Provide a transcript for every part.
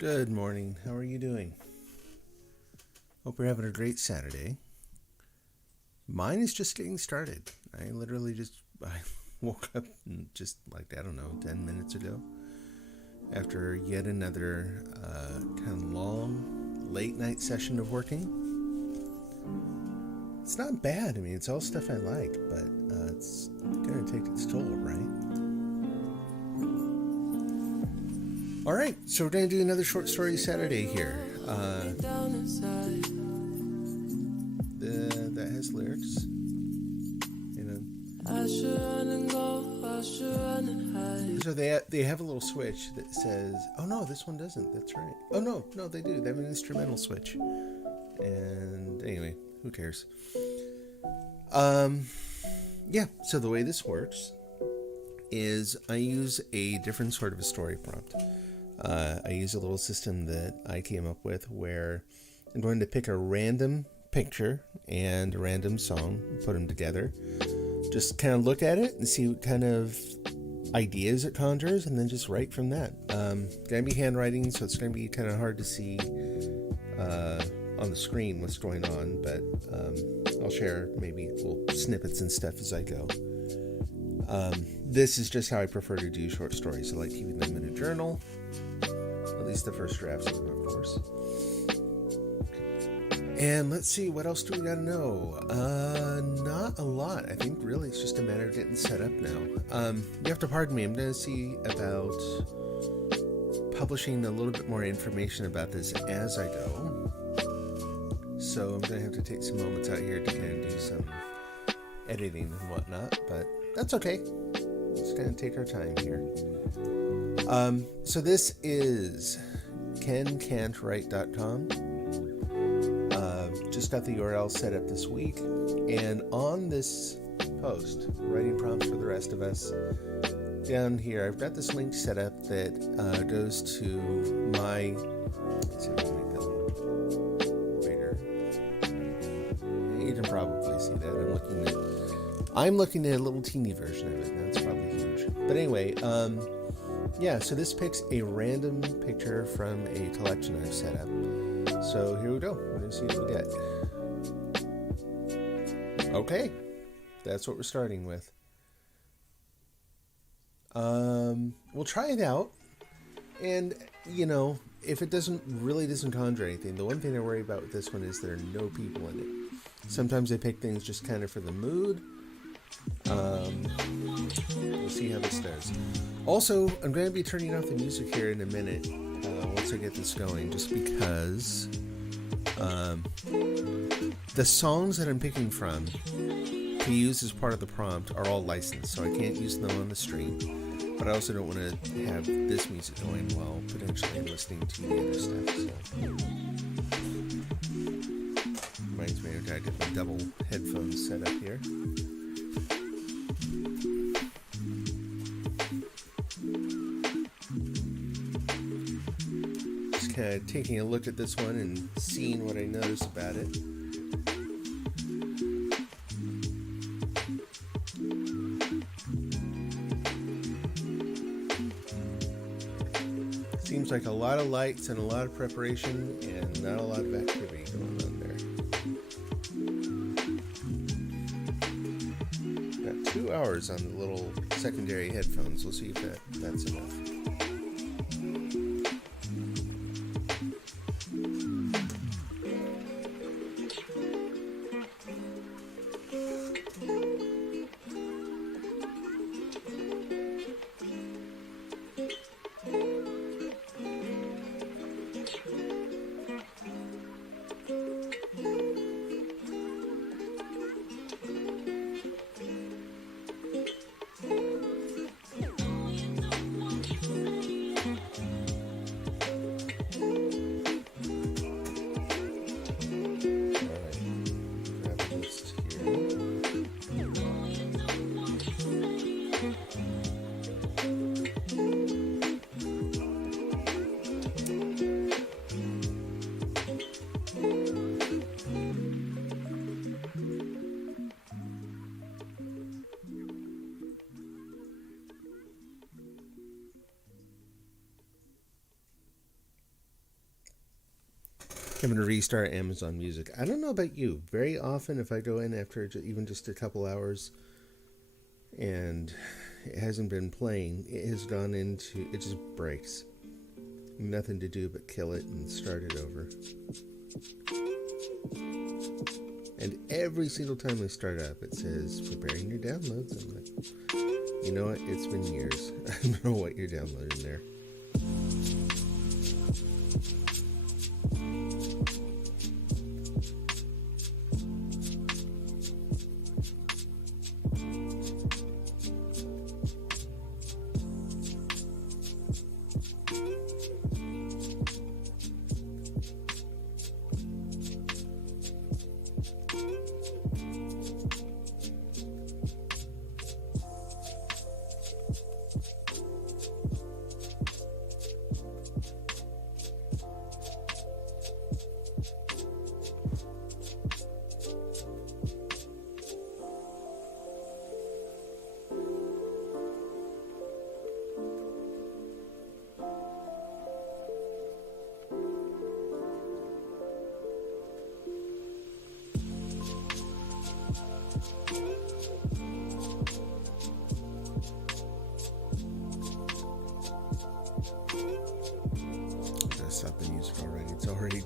Good morning. How are you doing? Hope you're having a great Saturday. Mine is just getting started. I woke up just like, 10 minutes ago after yet another kind of long late night session of working. It's not bad. I mean, it's all stuff I like, but it's going to take its toll, right? All right, so we're going to do another short story Saturday here. That has lyrics. So they have a little switch that says, oh no, this one doesn't. That's right. Oh no, they do. They have an instrumental switch. And anyway, who cares? Yeah, so the way this works is I use a different sort of a story prompt. I use a little system that I came up with where I'm going to pick a random picture and a random song, put them together, just kind of look at it and see what kind of ideas it conjures, and then just write from that. Gonna be handwriting, so it's gonna be kind of hard to see on the screen what's going on, but I'll share maybe little snippets and stuff as I go. This is just how I prefer to do short stories. I like keeping them in a journal, At least the first drafts of them, of course. And let's see, what else do we gotta know? Not a lot. I think really it's just a matter of getting set up now. You have to pardon me, I'm gonna see about publishing a little bit more information about this as I go. So I'm gonna have to take some moments out here to kind of do some editing and whatnot, but that's okay. Just gonna take our time here. So this is kencan'twrite.com. Just got the URL set up this week, and on this post, writing prompts for the rest of us, down here I've got this link set up that goes to my, let's see if I can make that a little bigger. You can probably see that. I'm looking at a little teeny version of it. Now it's probably huge, but anyway, yeah, so this picks a random picture from a collection I've set up. So here we go. We're going to see what we get. Okay. That's what we're starting with. We'll try it out. And, you know, if it doesn't conjure anything, the one thing I worry about with this one is there are no people in it. Sometimes I pick things just kind of for the mood. We'll see how this does. Also, I'm going to be turning off the music here in a minute once I get this going, just because the songs that I'm picking from to use as part of the prompt are all licensed, so I can't use them on the stream. But I also don't want to have this music going while potentially listening to the other stuff. So reminds me, I've got to get my double headphones set up here. Taking a look at this one and seeing what I notice about it. Seems like a lot of lights and a lot of preparation and not a lot of activity going on there. Got 2 hours on the little secondary headphones. We'll see if that's enough. I'm going to restart Amazon Music. I don't know about you. Very often, if I go in after even just a couple hours and it hasn't been playing, it has gone into, it just breaks. Nothing to do but kill it and start it over. And every single time I start up, it says, preparing your downloads. I'm like, you know what? It's been years. I don't know what you're downloading there.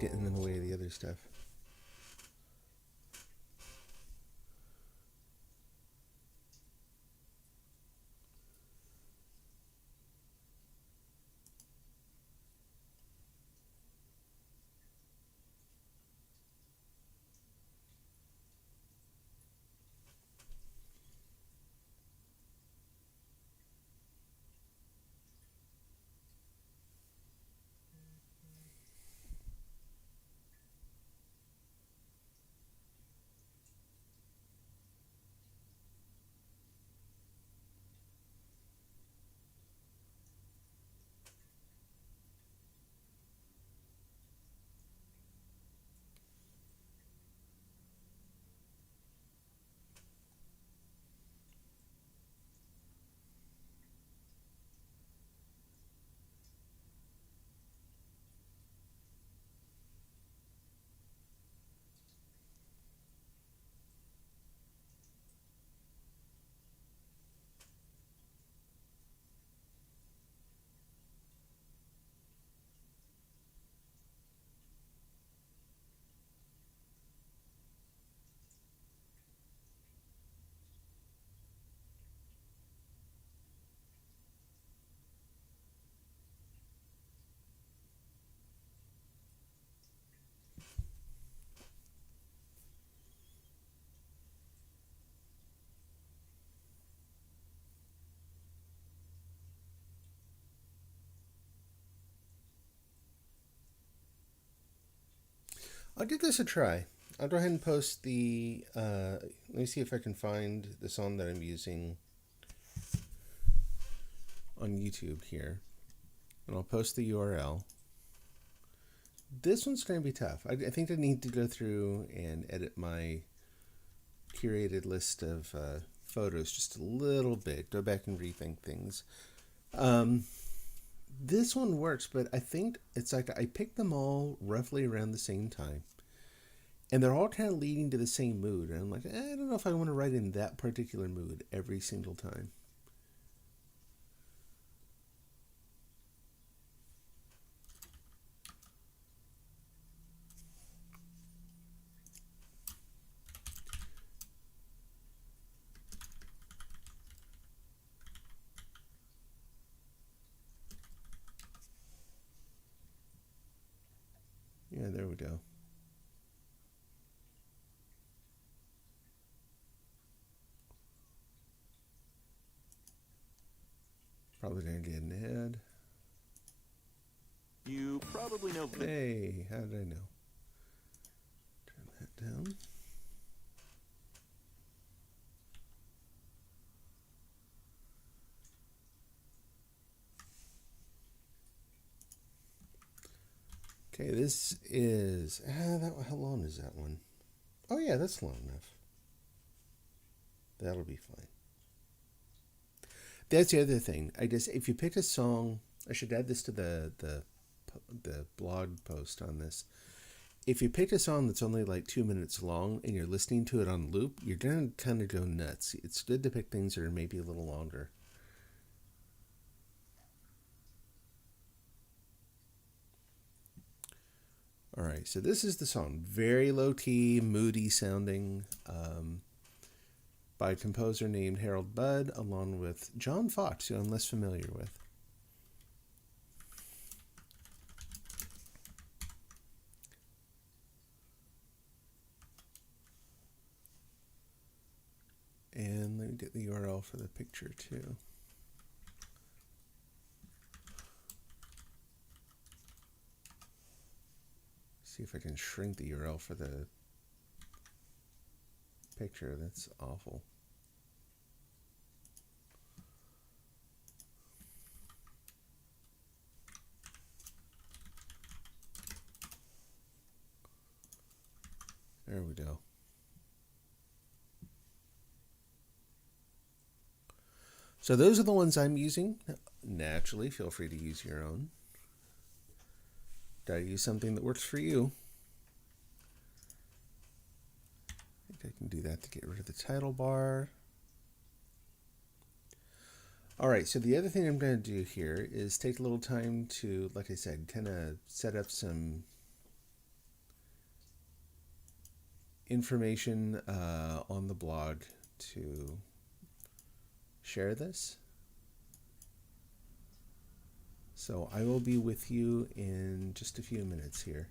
getting in the way of the other stuff. I'll give this a try. I'll go ahead and post the. Let me see if I can find the song that I'm using on YouTube here, and I'll post the URL. This one's going to be tough. I think I need to go through and edit my curated list of photos just a little bit. Go back and rethink things. This one works, but I think it's like I picked them all roughly around the same time. And they're all kind of leading to the same mood. And I'm like, I don't know if I want to write in that particular mood every single time. Yeah, there we go. Probably gonna get an ad. You probably know. Hey, how did I know? Turn that down. Okay, this is how long is that one? Oh yeah, that's long enough. That'll be fine. That's the other thing. I guess if you pick a song, I should add this to the blog post on this. If you pick a song that's only like 2 minutes long and you're listening to it on loop, you're gonna kind of go nuts. It's good to pick things that are maybe a little longer. All right, so this is the song. Very low key, moody sounding, by a composer named Harold Budd, along with John Fox, who I'm less familiar with. And let me get the URL for the picture too. See if I can shrink the URL for the picture. That's awful. There we go. So those are the ones I'm using. Naturally, feel free to use your own. Gotta use something that works for you. I think I can do that to get rid of the title bar. All right, so the other thing I'm going to do here is take a little time to, like I said, kind of set up some information on the blog to share this. So I will be with you in just a few minutes here.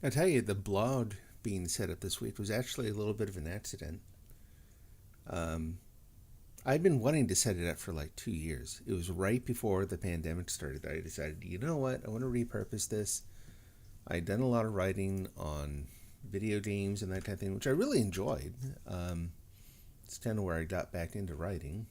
I tell you, the blog being set up this week was actually a little bit of an accident. I've been wanting to set it up for like 2 years. It was right before the pandemic started that I decided, you know what, I want to repurpose this. I'd done a lot of writing on video games and that kind of thing, which I really enjoyed. It's kind of where I got back into writing.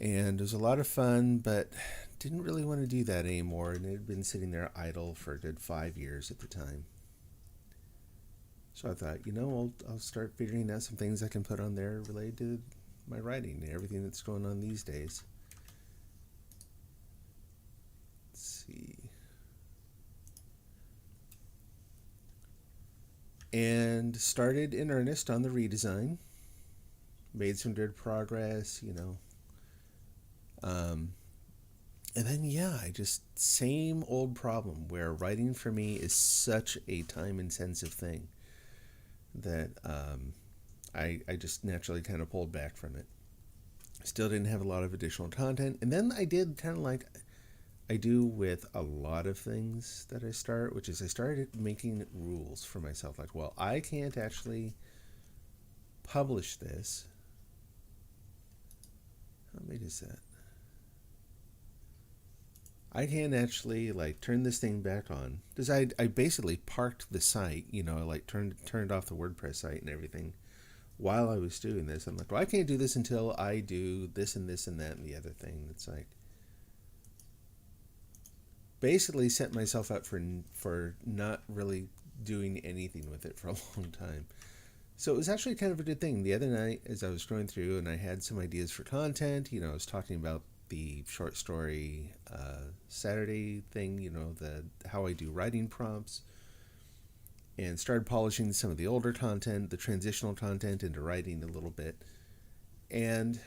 And it was a lot of fun, but didn't really want to do that anymore. And it had been sitting there idle for a good 5 years at the time. So I thought, I'll start figuring out some things I can put on there related to my writing and everything that's going on these days. Let's see. And started in earnest on the redesign. Made some good progress, And then, I just, same old problem where writing for me is such a time-intensive thing that I just naturally kind of pulled back from it. Still didn't have a lot of additional content. And then I did kind of like I do with a lot of things that I start, which is I started making rules for myself. Like, well, I can't actually publish this. How many is that? I can actually like turn this thing back on because I basically parked the site, you know, like turned off the WordPress site and everything while I was doing this. I'm like, well, I can't do this until I do this and this and that and the other thing. It's like basically set myself up for not really doing anything with it for a long time. So it was actually kind of a good thing. The other night, as I was going through and I had some ideas for content, you know, I was talking about the short story Saturday thing, you know, the how I do writing prompts, and started polishing some of the older content, the transitional content, into writing a little bit. And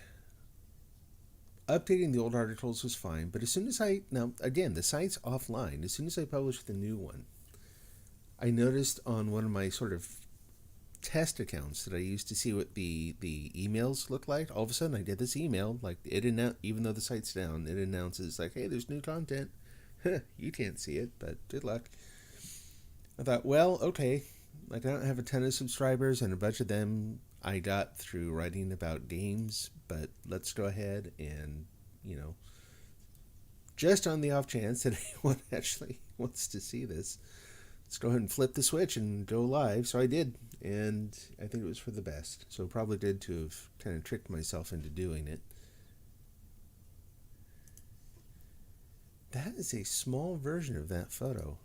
updating the old articles was fine, but as soon as now again, the site's offline, as soon as I published the new one, I noticed on one of my sort of test accounts that I used to see what the emails look like. All of a sudden, I get this email like even though the site's down, it announces like, "Hey, there's new content." You can't see it, but good luck. I thought, well, okay, like I don't have a ton of subscribers, and a bunch of them I got through writing about games. But let's go ahead and you know, just on the off chance that anyone actually wants to see this, let's go ahead and flip the switch and go live. So I did, and I think it was for the best. So probably did to have kind of tricked myself into doing it. That is a small version of that photo.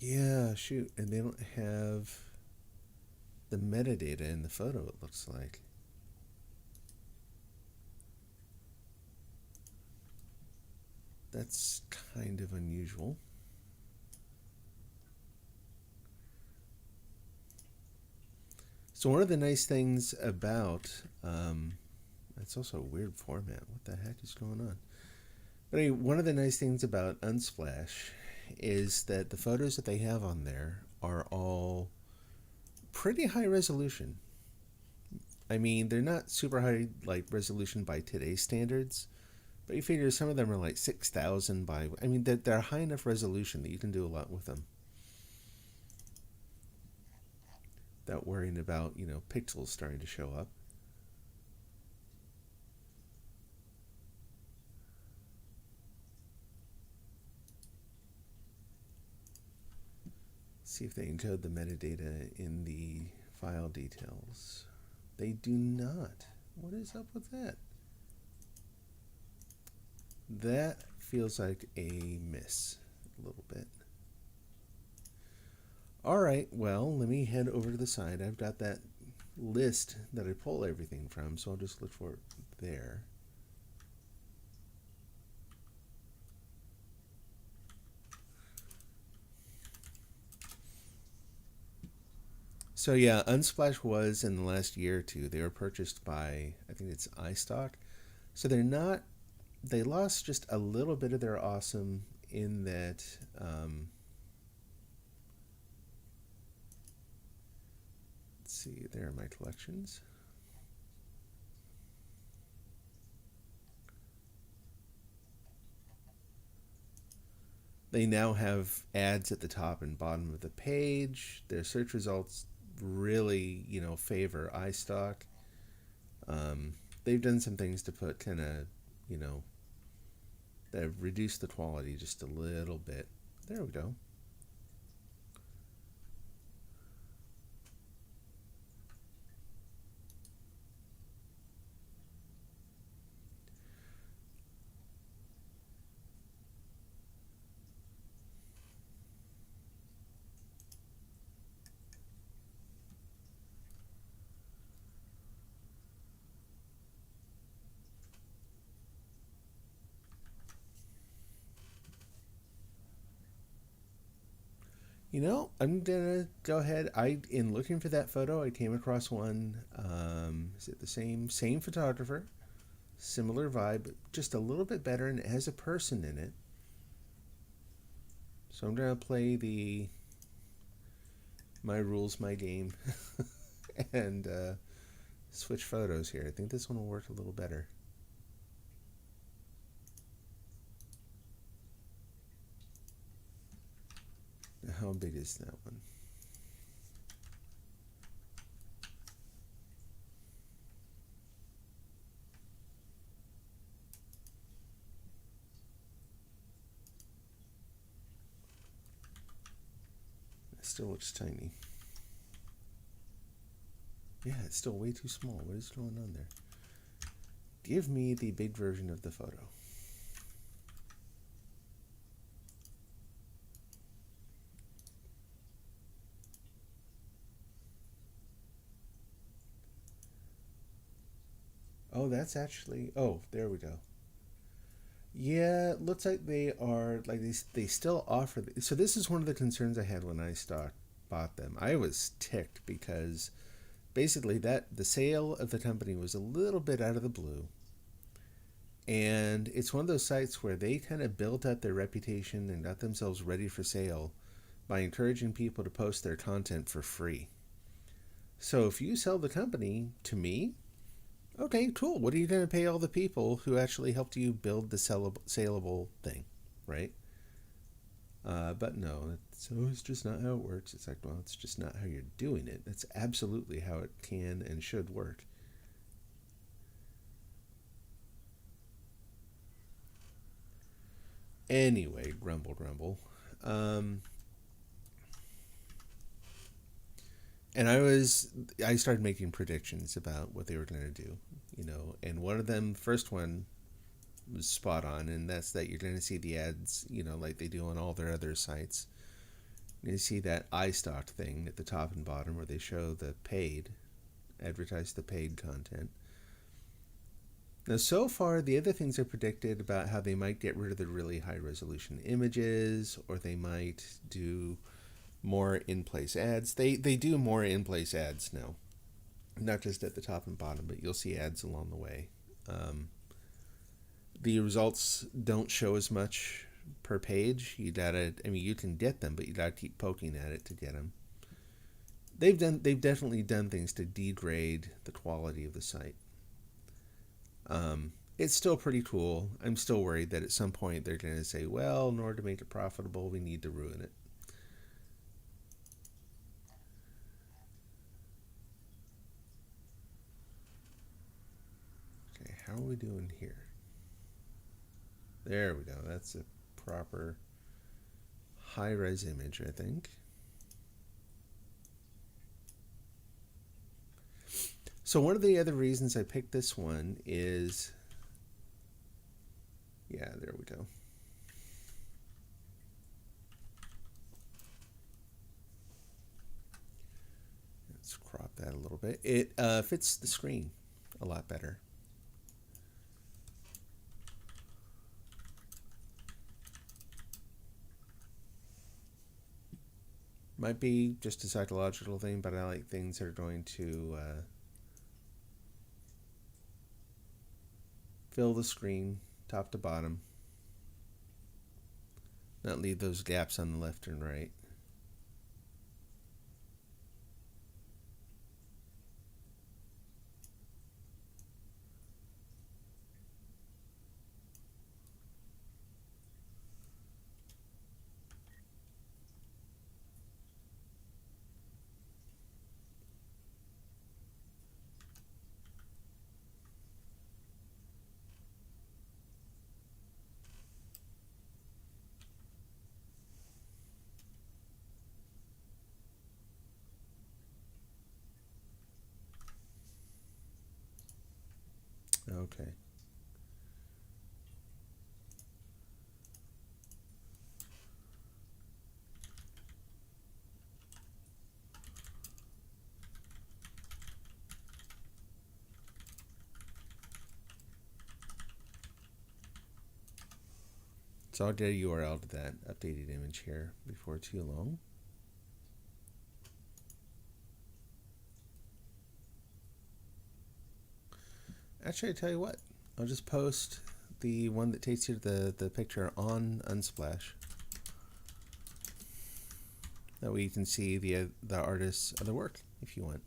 Yeah, shoot. And they don't have the metadata in the photo, it looks like. That's kind of unusual. So one of the nice things about it's also a weird format. What the heck is going on? But anyway, one of the nice things about Unsplash is that the photos that they have on there are all pretty high resolution. I mean, they're not super high like resolution by today's standards, but you figure some of them are like 6,000 by. I mean, they're high enough resolution that you can do a lot with them without worrying about pixels starting to show up. See if they encode the metadata in the file details. They do not. What is up with that? That feels like a miss a little bit. All right, well, let me head over to the side. I've got that list that I pull everything from, so I'll just look for it there. So yeah, Unsplash was in the last year or two. They were purchased by, I think it's iStock. So they're not. They lost just a little bit of their awesome in that. Let's see. There are my collections. They now have ads at the top and bottom of the page. Their search results really, favor iStock. They've done some things to put kind of, that have reduced the quality just a little bit. There we go. I'm gonna go ahead. In looking for that photo, I came across one. Is it the same photographer, similar vibe, just a little bit better, and it has a person in it. So I'm gonna play the my rules, my game, and switch photos here. I think this one will work a little better. How big is that one? still looks tiny. Yeah, it's still way too small. What is going on there? Give me the big version of the photo. Oh, that's actually... Oh, there we go. Yeah, it looks like they are... Like, they still offer... So this is one of the concerns I had when I bought them. I was ticked because basically the sale of the company was a little bit out of the blue. And it's one of those sites where they kind of built up their reputation and got themselves ready for sale by encouraging people to post their content for free. So if you sell the company to me, okay, cool. What are you going to pay all the people who actually helped you build the saleable thing, right? But no, it's just not how it works. It's like, well, it's just not how you're doing it. That's absolutely how it can and should work. Anyway, grumble, grumble. And I started making predictions about what they were going to do, and one of them, first one, was spot on, and that's that you're going to see the ads, like they do on all their other sites. You see that iStock thing at the top and bottom where they show advertise the paid content. Now, so far, the other things I predicted about how they might get rid of the really high resolution images, or they might do more in-place ads. They do more in-place ads now, not just at the top and bottom, but you'll see ads along the way. The results don't show as much per page. You can get them, but you gotta keep poking at it to get them. They've definitely done things to degrade the quality of the site. It's still pretty cool. I'm still worried that at some point they're going to say, well, in order to make it profitable, we need to ruin it. Okay, how are we doing here? There we go. That's a proper high-res image, I think. So one of the other reasons I picked this one is... Yeah, there we go. Let's crop that a little bit. It fits the screen a lot better. Might be just a psychological thing, but I like things that are going to fill the screen top to bottom, not leave those gaps on the left and right. Okay. So I'll get a URL to that updated image here before too long. Actually, I tell you what, I'll just post the one that takes you to the picture on Unsplash. That way you can see the artist's other work if you want.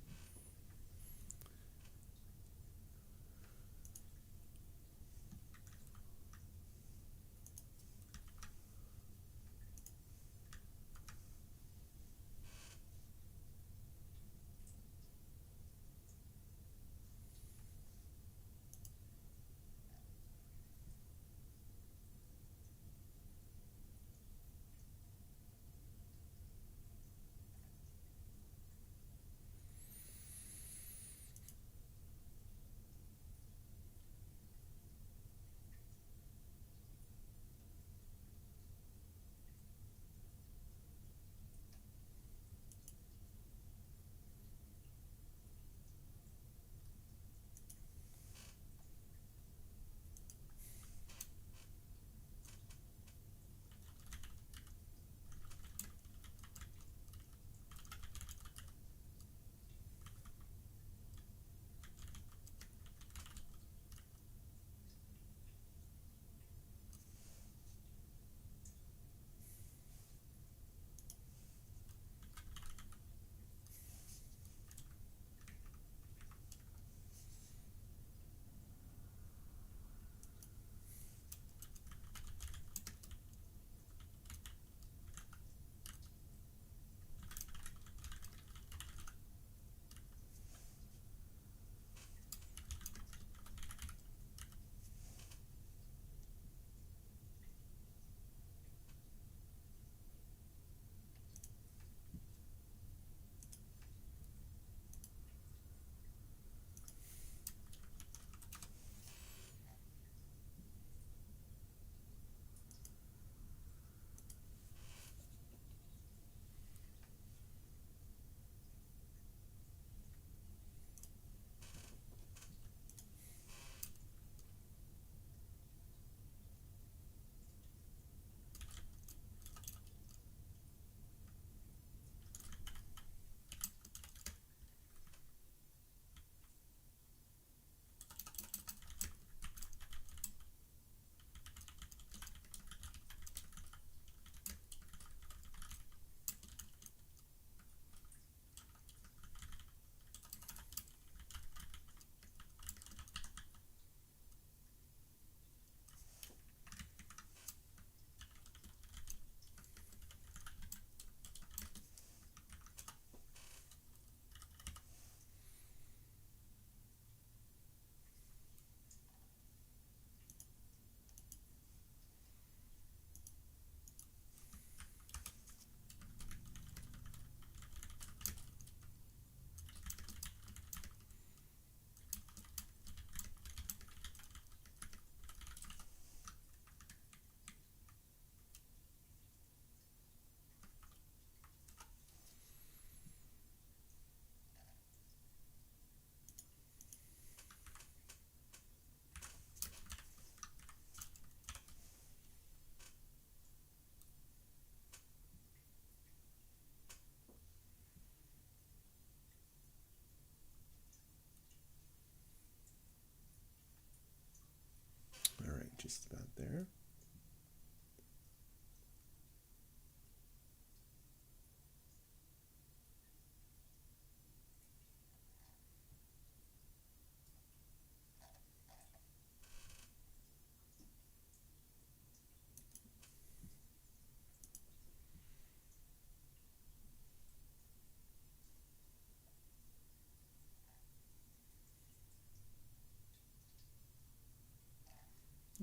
just about there.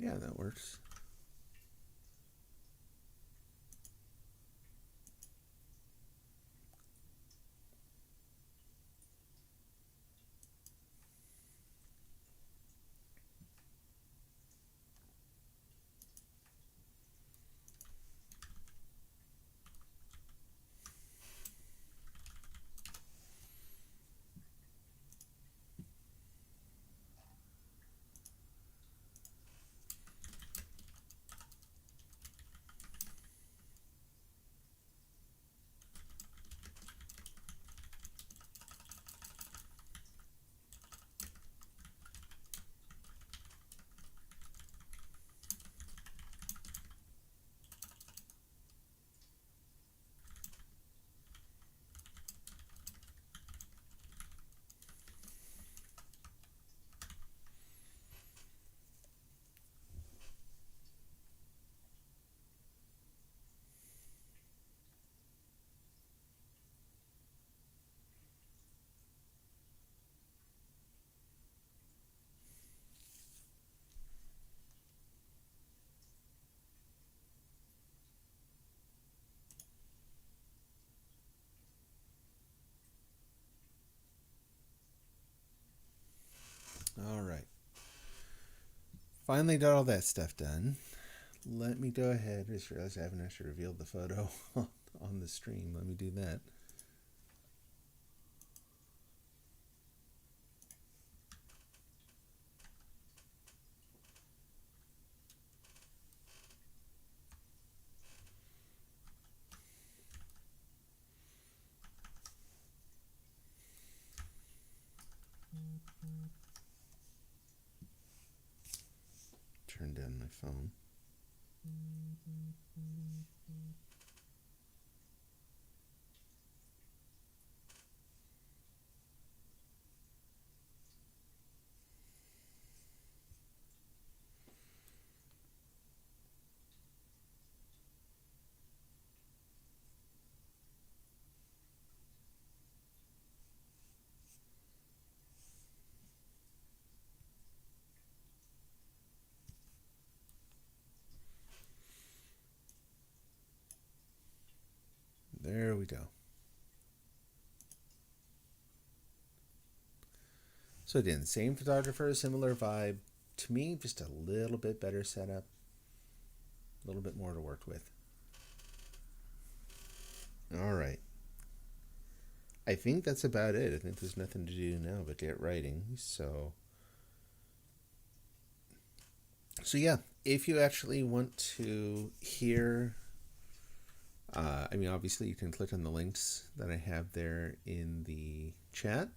Yeah, that works. All right. Finally got all that stuff done. Let me go ahead. I just realized I haven't actually revealed the photo on the stream. Let me do that. Turn down my phone. There we go. So again, same photographer, similar vibe. To me, just a little bit better setup. A little bit more to work with. All right. I think that's about it. I think there's nothing to do now but get writing. So yeah, if you actually want to hear, I mean, obviously you can click on the links that I have there in the chat.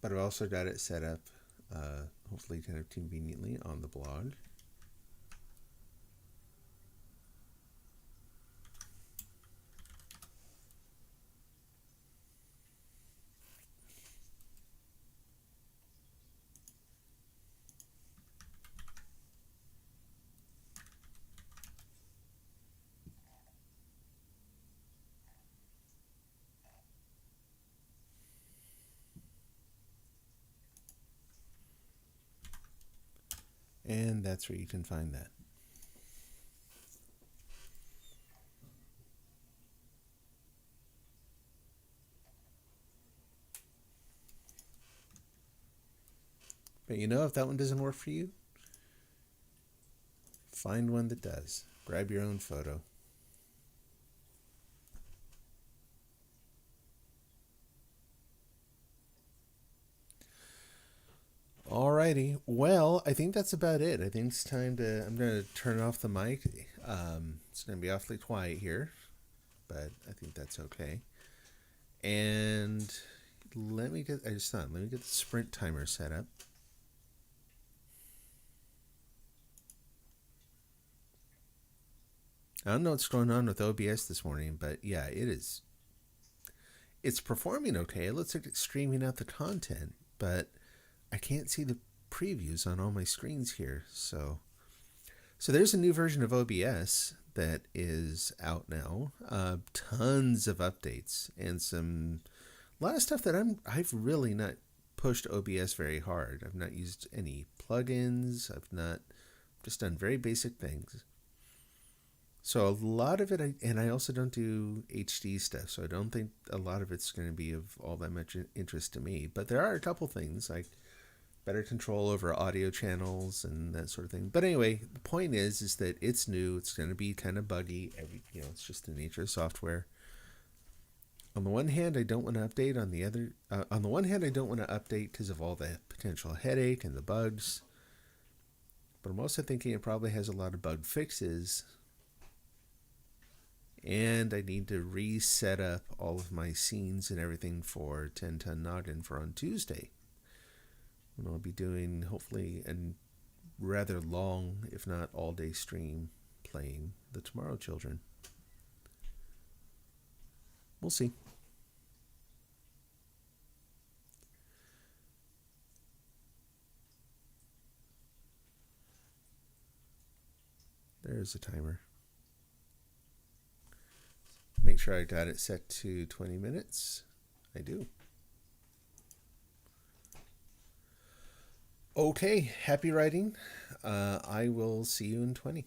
But I've also got it set up, hopefully kind of conveniently on the blog. And that's where you can find that. But you know, if that one doesn't work for you, find one that does. Grab your own photo. Alrighty. Well, I think that's about it. I think it's time to. I'm going to turn off the mic. It's going to be awfully quiet here, but I think that's okay. And let me get. I just thought. Let me get the sprint timer set up. I don't know what's going on with OBS this morning, but yeah, it is. It's performing okay. It looks like it's streaming out the content, but I can't see the previews on all my screens here. So there's a new version of OBS that is out now. Tons of updates and a lot of stuff that I've really not pushed OBS very hard. I've not used any plugins. I've not just done very basic things. So a lot of it, and I also don't do HD stuff, so I don't think a lot of it's going to be of all that much interest to me. But there are a couple things like better control over audio channels and that sort of thing. But anyway, the point is that it's new. It's going to be kind of buggy. It's just the nature of software. On the one hand, I don't want to update. On the one hand, I don't want to update because of all the potential headache and the bugs. But I'm also thinking it probably has a lot of bug fixes. And I need to reset up all of my scenes and everything for 10 Ton Noggin for on Tuesday. And I'll be doing, hopefully, a rather long, if not all-day stream playing the Tomorrow Children. We'll see. There's a timer. Make sure I got it set to 20 minutes. I do. Okay, happy writing. I will see you in 20.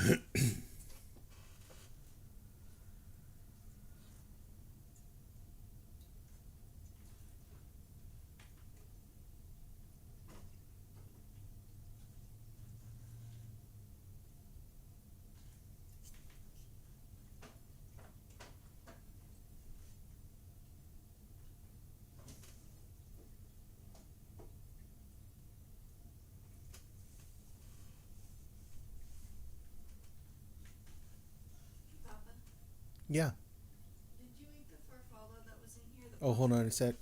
Papa, Yeah. did you eat the farfalla that was in here? The Oh, hold on a sec.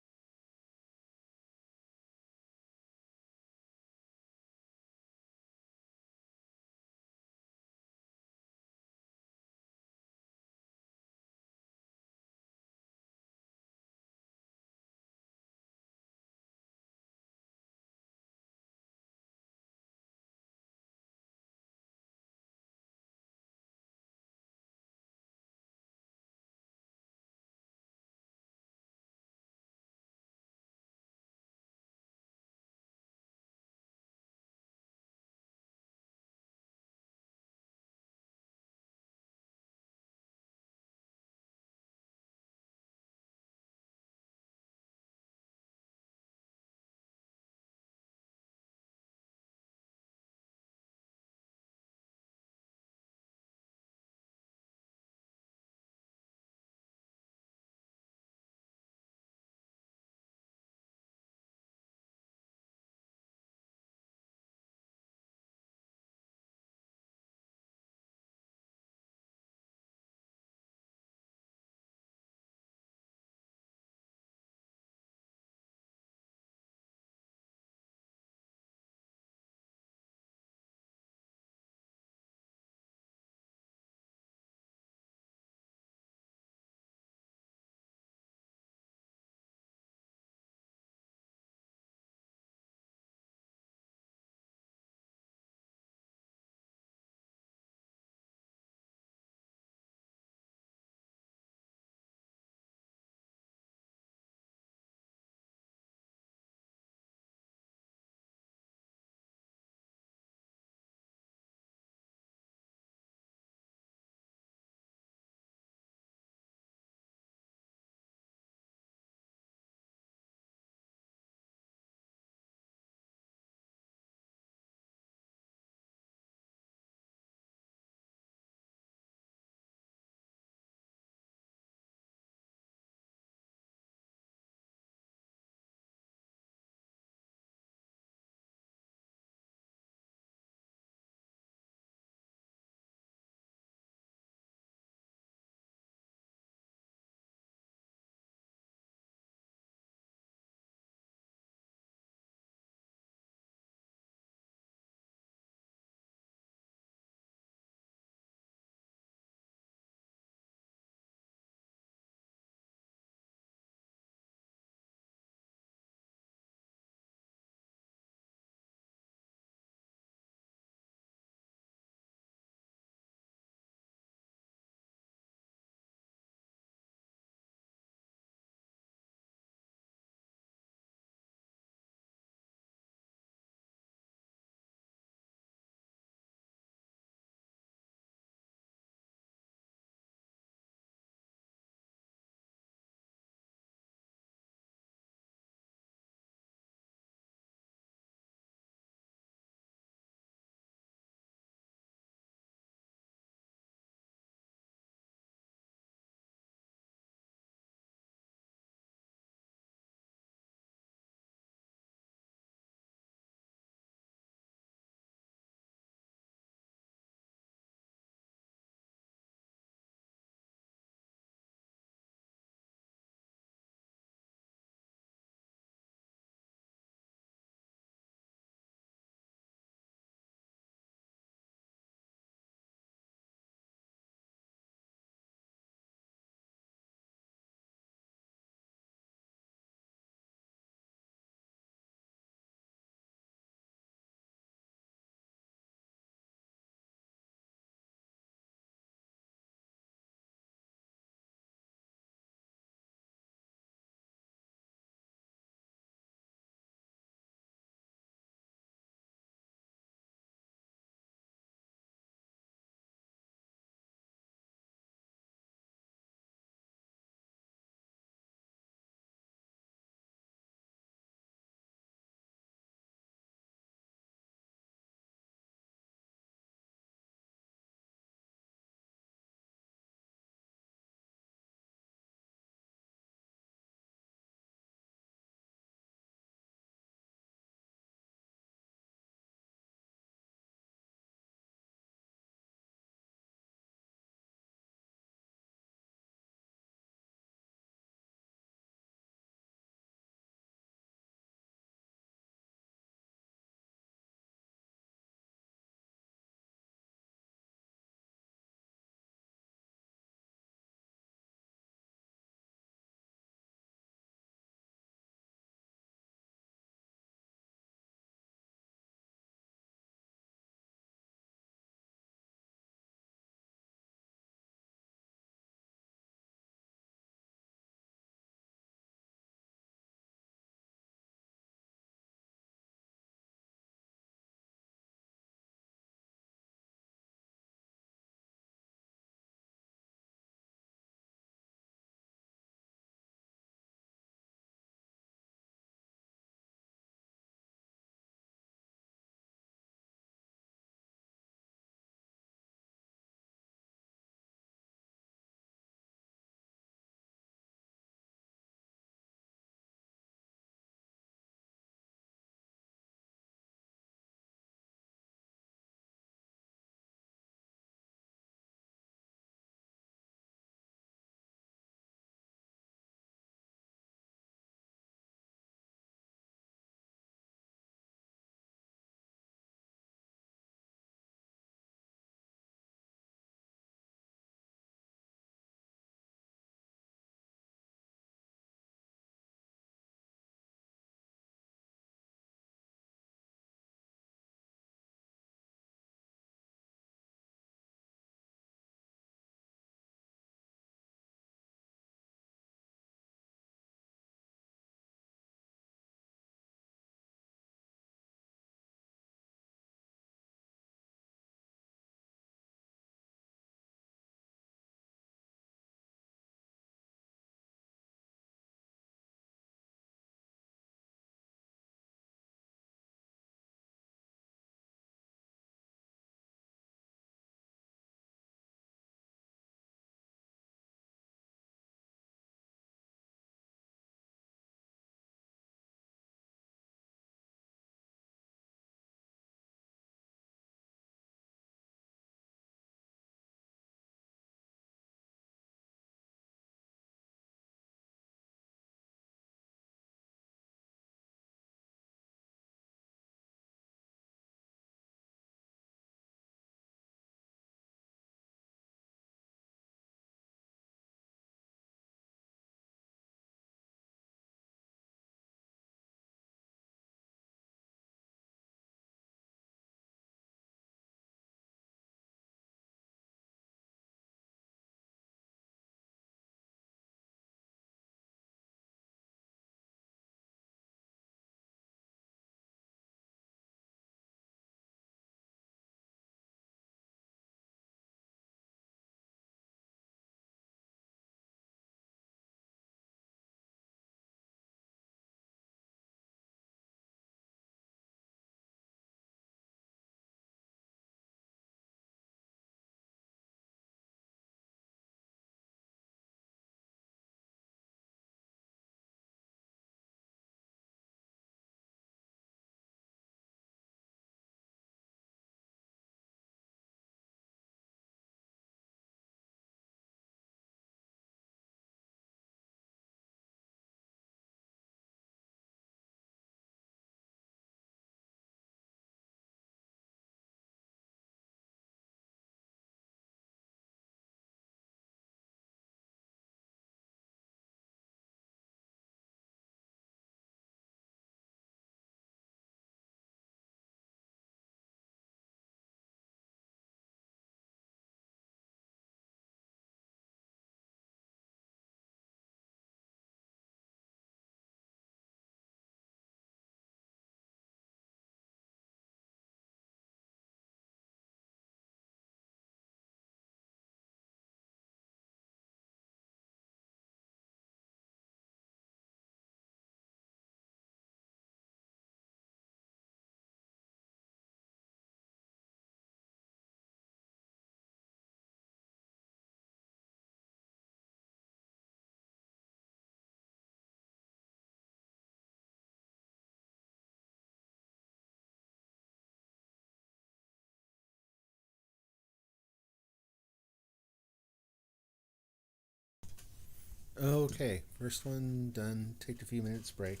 Okay, first one done. Take a few minutes break.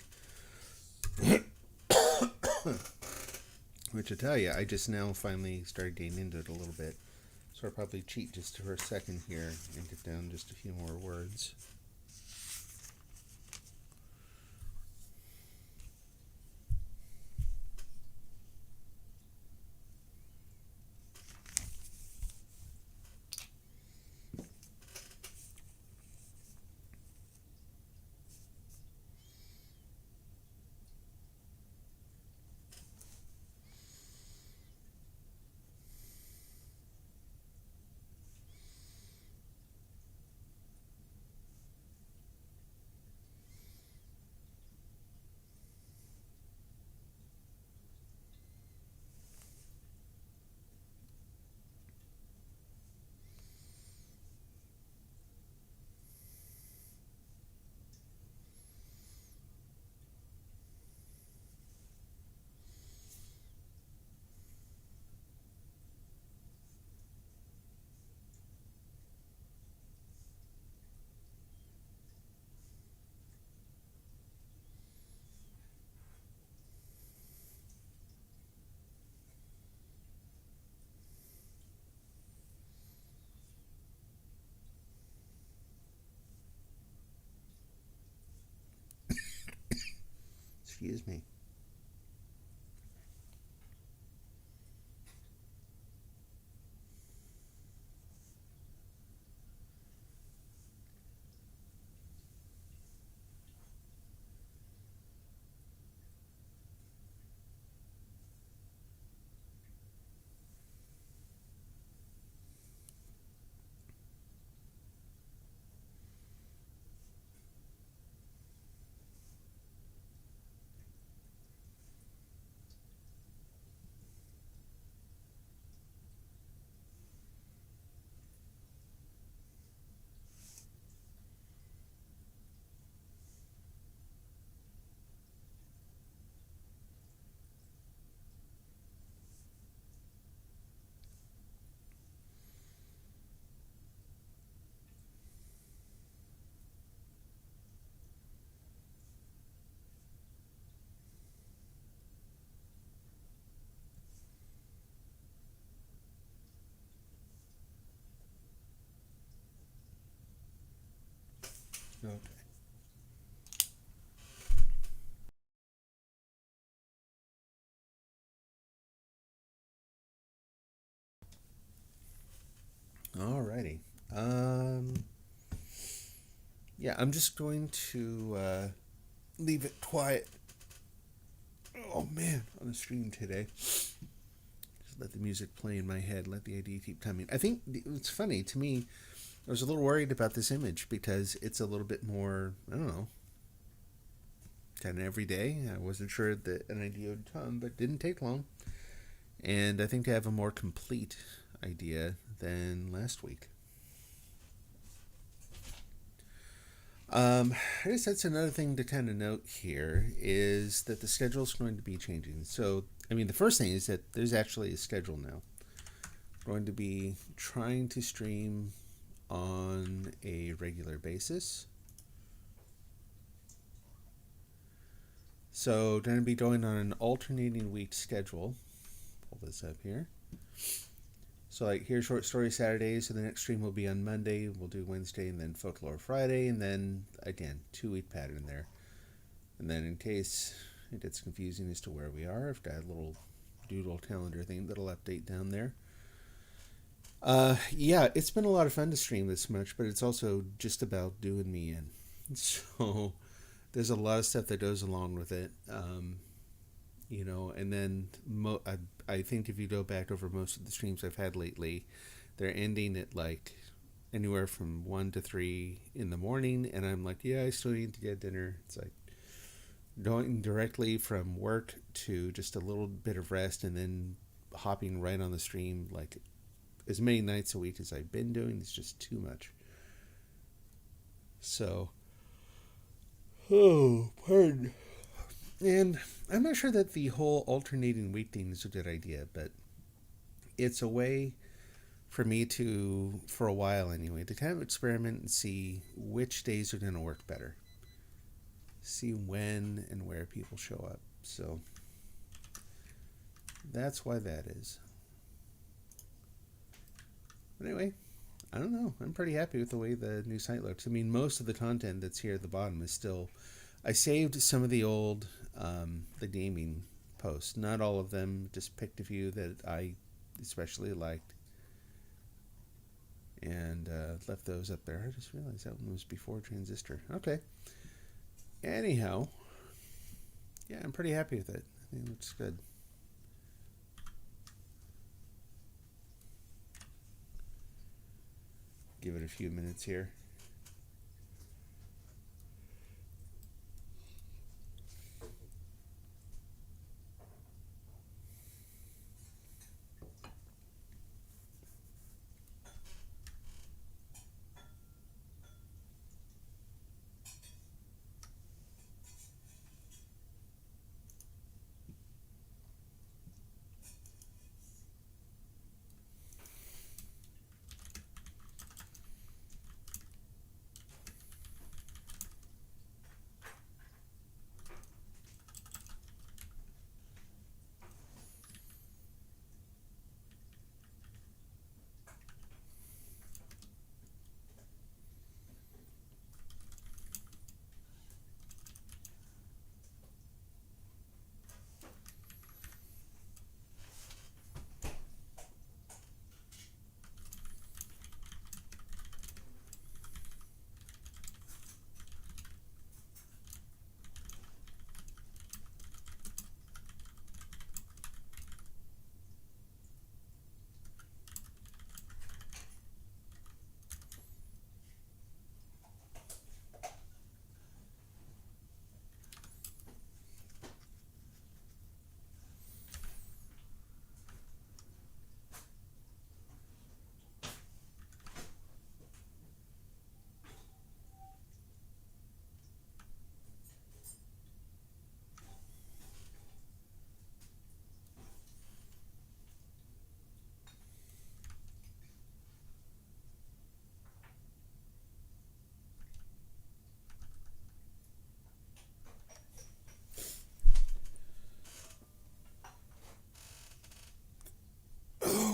Which I tell you, I just now finally started getting into it a little bit. So I'll probably cheat just for a second here and get down just a few more words. Excuse me. Okay. Alrighty. Yeah, I'm just going to leave it quiet. Oh man, on the stream today. Just let the music play in my head. Let the idea keep coming. I think it's funny to me. I was a little worried about this image because it's a little bit more, I don't know, kind of everyday. I wasn't sure that an idea would come, but it didn't take long. And I think to have a more complete idea than last week. I guess that's another thing to kind of note here is that the schedule is going to be changing. So, I mean, the first thing is that there's actually a schedule now. I'm going to be trying to stream on a regular basis. So, going to be going on an alternating week schedule. Pull this up here. So like here's Short Story Saturday, so the next stream will be on Monday, we'll do Wednesday, and then Folklore Friday, and then again 2-week pattern there. And then in case it gets confusing as to where we are, I've got a little doodle calendar thing that'll update down there. Yeah, it's been a lot of fun to stream this much, but it's also just about doing me in. So there's a lot of stuff that goes along with it. And then I think if you go back over most of the streams I've had lately, they're ending at like anywhere from 1 to 3 in the morning, and I'm like, yeah, I still need to get dinner. It's like going directly from work to just a little bit of rest, and then hopping right on the stream like as many nights a week as I've been doing is just too much. So, oh, pardon. And I'm not sure that the whole alternating week thing is a good idea, but it's a way for me to, for a while anyway, to kind of experiment and see which days are going to work better. See when and where people show up. So that's why that is. But anyway, I don't know. I'm pretty happy with the way the new site looks. I mean, most of the content that's here at the bottom is still. I saved some of the old, the gaming posts. Not all of them. Just picked a few that I especially liked, and left those up there. I just realized that one was before Transistor. Okay. Anyhow, yeah, I'm pretty happy with it. I think it looks good. Give it a few minutes here.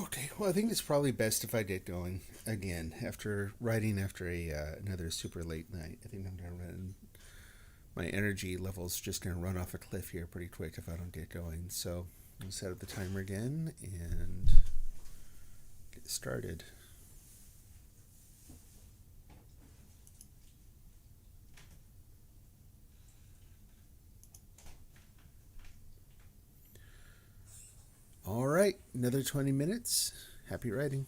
Okay, well, I think it's probably best if I get going again after writing after another super late night. I think I'm gonna run. My energy level's just gonna run off a cliff here pretty quick if I don't get going. So I'll set up the timer again and get started. All right, another 20 minutes. Happy writing.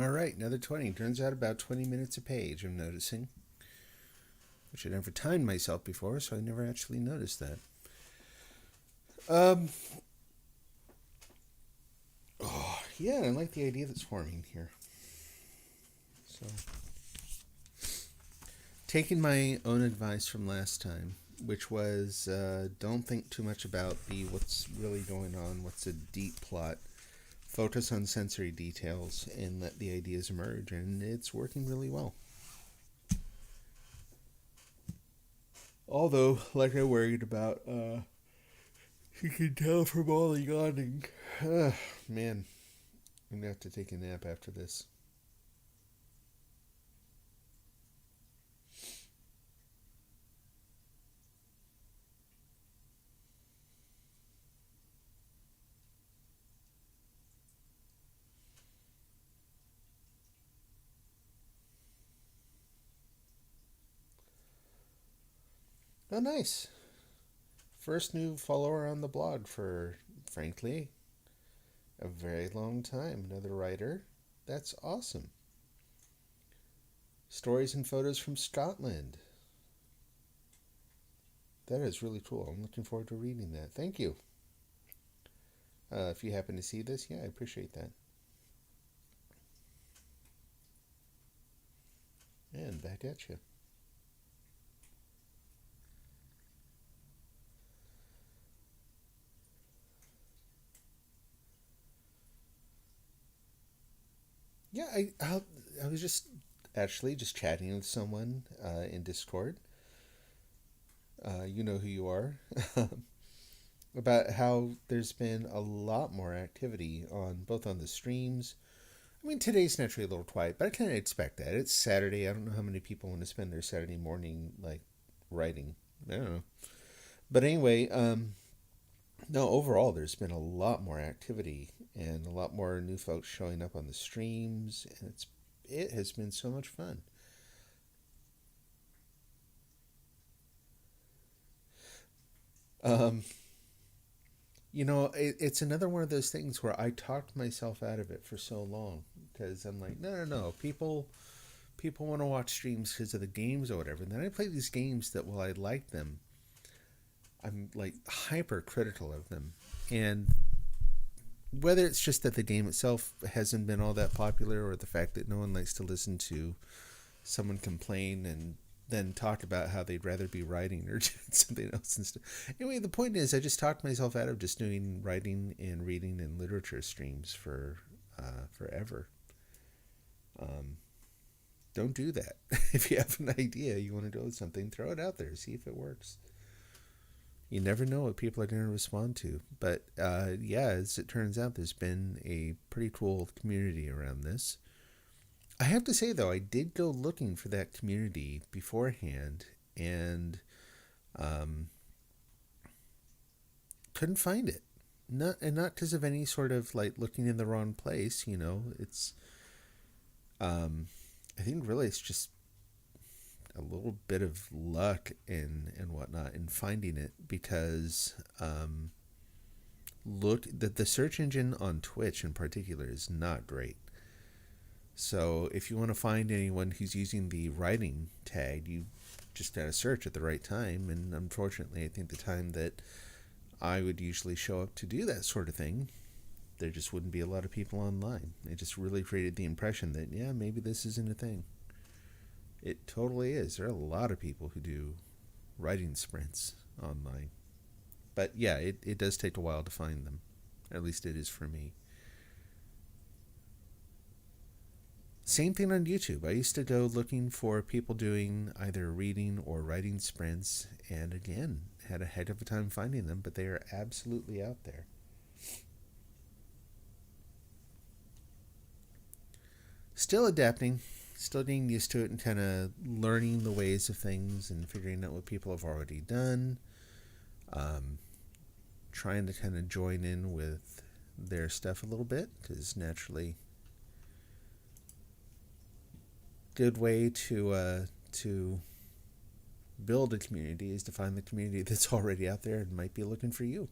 All right, another 20. Turns out about 20 minutes a page, I'm noticing. Which I never timed myself before, so I never actually noticed that. Yeah, I like the idea that's forming here. So, taking my own advice from last time, which was don't think too much about what's really going on, what's a deep plot. Focus on sensory details and let the ideas emerge, and it's working really well. Although, like I worried about, you can tell from all the yawning. Man, I'm gonna have to take a nap after this. Oh, nice. First new follower on the blog for, frankly, a very long time. Another writer. That's awesome. Stories and photos from Scotland. That is really cool. I'm looking forward to reading that. Thank you. If you happen to see this, yeah, I appreciate that. And back at you. Yeah, I was just actually just chatting with someone in Discord. You know who you are. About how there's been a lot more activity on both on the streams. I mean, today's naturally a little quiet, but I kind of expect that. It's Saturday. I don't know how many people want to spend their Saturday morning like writing. I don't know. But anyway, no, overall, there's been a lot more activity and a lot more new folks showing up on the streams, and it has been so much fun. Um, it's another one of those things where I talked myself out of it for so long because I'm like, no, no, no, people want to watch streams because of the games or whatever. And then I play these games that while I like them, I'm like hyper critical of them, and whether it's just that the game itself hasn't been all that popular or the fact that no one likes to listen to someone complain and then talk about how they'd rather be writing or doing something else instead. Anyway, the point is, I just talked myself out of just doing writing and reading and literature streams for forever. Um, don't do that. If you have an idea, you want to do something, throw it out there, see if it works. You never know what people are going to respond to. But yeah, as it turns out, there's been a pretty cool community around this. I have to say, though, I did go looking for that community beforehand and um, couldn't find it. Not because of any sort of like looking in the wrong place. It's I think really it's just a little bit of luck and whatnot in finding it because look the search engine on Twitch in particular is not great. So if you want to find anyone who's using the writing tag, you just gotta search at the right time. And unfortunately, I think the time that I would usually show up to do that sort of thing, there just wouldn't be a lot of people online. It just really created the impression that, yeah, maybe this isn't a thing. It totally is. There are a lot of people who do writing sprints online. But yeah, it does take a while to find them. At least it is for me. Same thing on YouTube. I used to go looking for people doing either reading or writing sprints, and again, had a heck of a time finding them, but they are absolutely out there. Still adapting, still getting used to it and kind of learning the ways of things and figuring out what people have already done. Trying to kind of join in with their stuff a little bit because naturally good way to build a community is to find the community that's already out there and might be looking for you.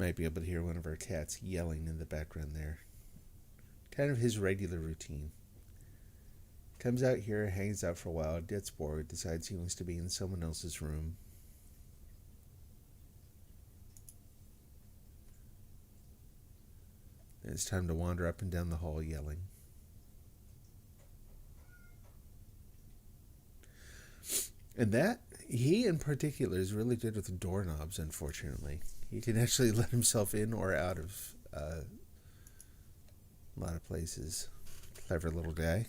Might be able to hear one of our cats yelling in the background there. Kind of his regular routine. Comes out here, hangs out for a while, gets bored, decides he wants to be in someone else's room. Then it's time to wander up and down the hall yelling. And that, he in particular, is really good with doorknobs, unfortunately. He can actually let himself in or out of a lot of places. Clever little guy.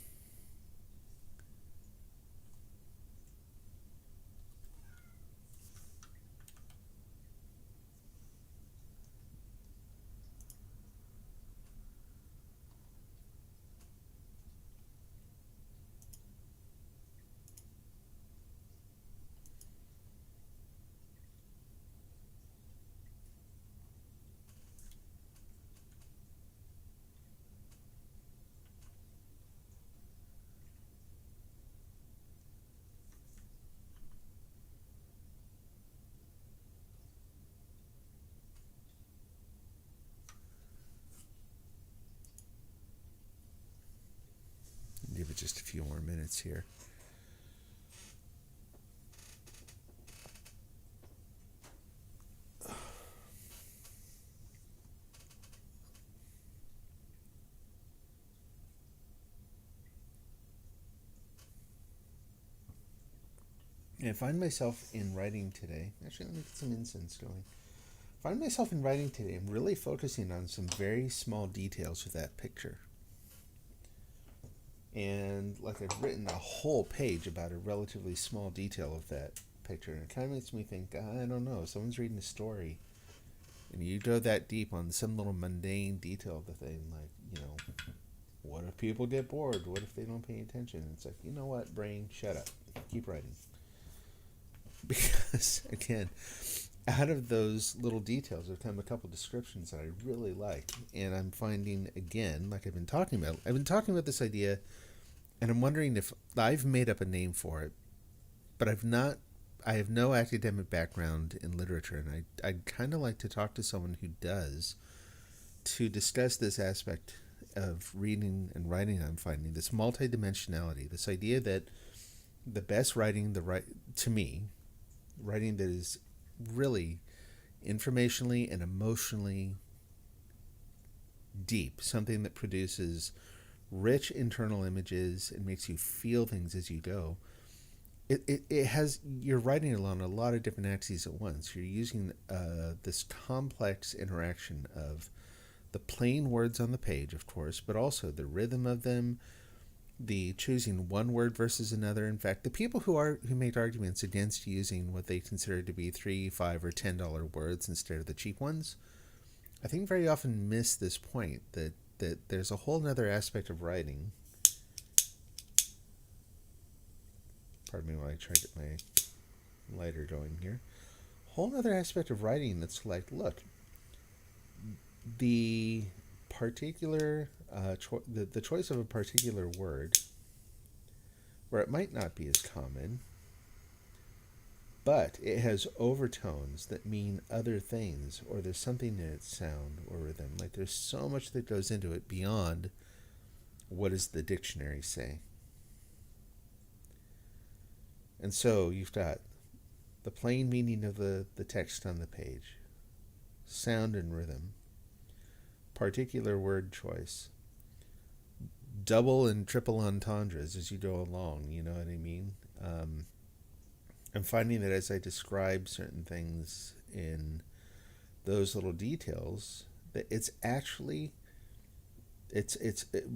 Give it just a few more minutes here. I find myself in writing today. Actually, let me get some incense going. I find myself in writing today. I'm really focusing on some very small details of that picture. And like I've written a whole page about a relatively small detail of that picture. And it kind of makes me think, I don't know, someone's reading a story. And you go that deep on some little mundane detail of the thing, like, what if people get bored? What if they don't pay attention? It's like, you know what, brain, shut up. Keep writing. Because, again, out of those little details have come a couple descriptions that I really like. And I'm finding, again, like I've been talking about this idea, and I'm wondering if I've made up a name for it, but I have no academic background in literature, and I'd kind of like to talk to someone who does to discuss this aspect of reading and writing. I'm finding this multidimensionality, this idea that the best writing, to me, writing that is really informationally and emotionally deep, something that produces rich internal images and makes you feel things as you go. You're writing along a lot of different axes at once. You're using this complex interaction of the plain words on the page, of course, but also the rhythm of them, the choosing one word versus another. In fact, the people who make arguments against using what they consider to be $3, $5, or $10 words instead of the cheap ones, I think very often miss this point that there's a whole other aspect of writing. Pardon me while I try to get my lighter going here. Whole other aspect of writing that's like, look, the particular the choice of a particular word, where it might not be as common, but it has overtones that mean other things, or there's something in its sound or rhythm. Like there's so much that goes into it beyond what does the dictionary say. And so you've got the plain meaning of the text on the page, sound and rhythm, particular word choice, double and triple entendres as you go along, you know what I mean? I'm finding that as I describe certain things in those little details, that it's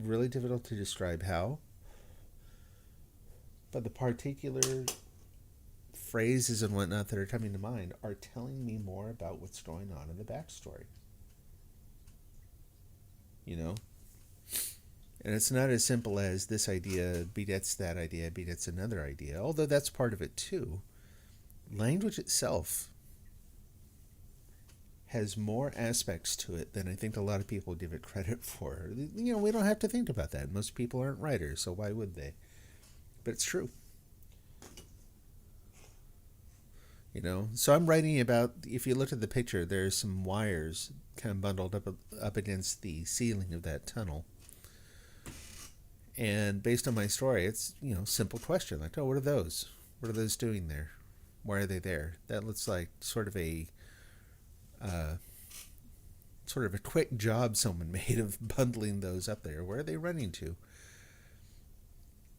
really difficult to describe how, but the particular phrases and whatnot that are coming to mind are telling me more about what's going on in the backstory. You know? And it's not as simple as this idea begets that idea begets another idea, although that's part of it too. Language itself has more aspects to it than I think a lot of people give it credit for. You know, we don't have to think about that. Most people aren't writers, so why would they? But it's true. You know, so I'm writing about. If you look at the picture, there's some wires kind of bundled up against the ceiling of that tunnel. And based on my story, it's simple question like, oh, what are those? What are those doing there? Why are they there? That looks like uh, sort of a quick job someone made of bundling those up there. Where are they running to?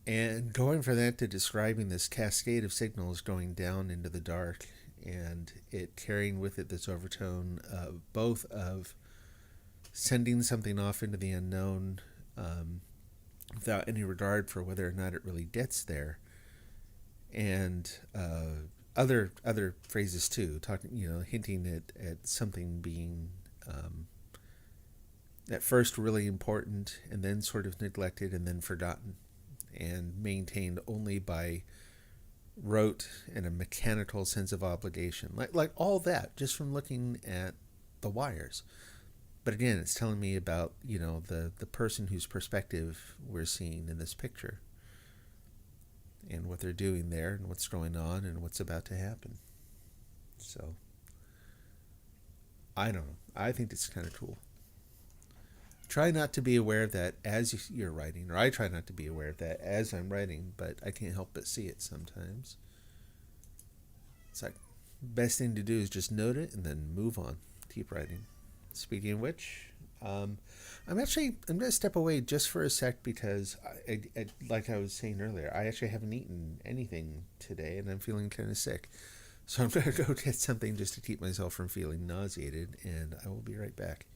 And going from that to describing this cascade of signals going down into the dark, and it carrying with it this overtone of both of sending something off into the unknown, without any regard for whether or not it really gets there, and other phrases too, talking, hinting at something being at first really important, and then sort of neglected, and then forgotten, and maintained only by rote and a mechanical sense of obligation, like all that just from looking at the wires. But again, it's telling me about the person whose perspective we're seeing in this picture, and what they're doing there, and what's going on, and what's about to happen. So I don't know. I think it's kind of cool. Try not to be aware of that as you're writing, or I try not to be aware of that as I'm writing, but I can't help but see it sometimes. It's like, best thing to do is just note it and then move on, keep writing. Speaking of which, I'm going to step away just for a sec because like I was saying earlier, I actually haven't eaten anything today and I'm feeling kind of sick. So I'm going to go get something just to keep myself from feeling nauseated, and I will be right back.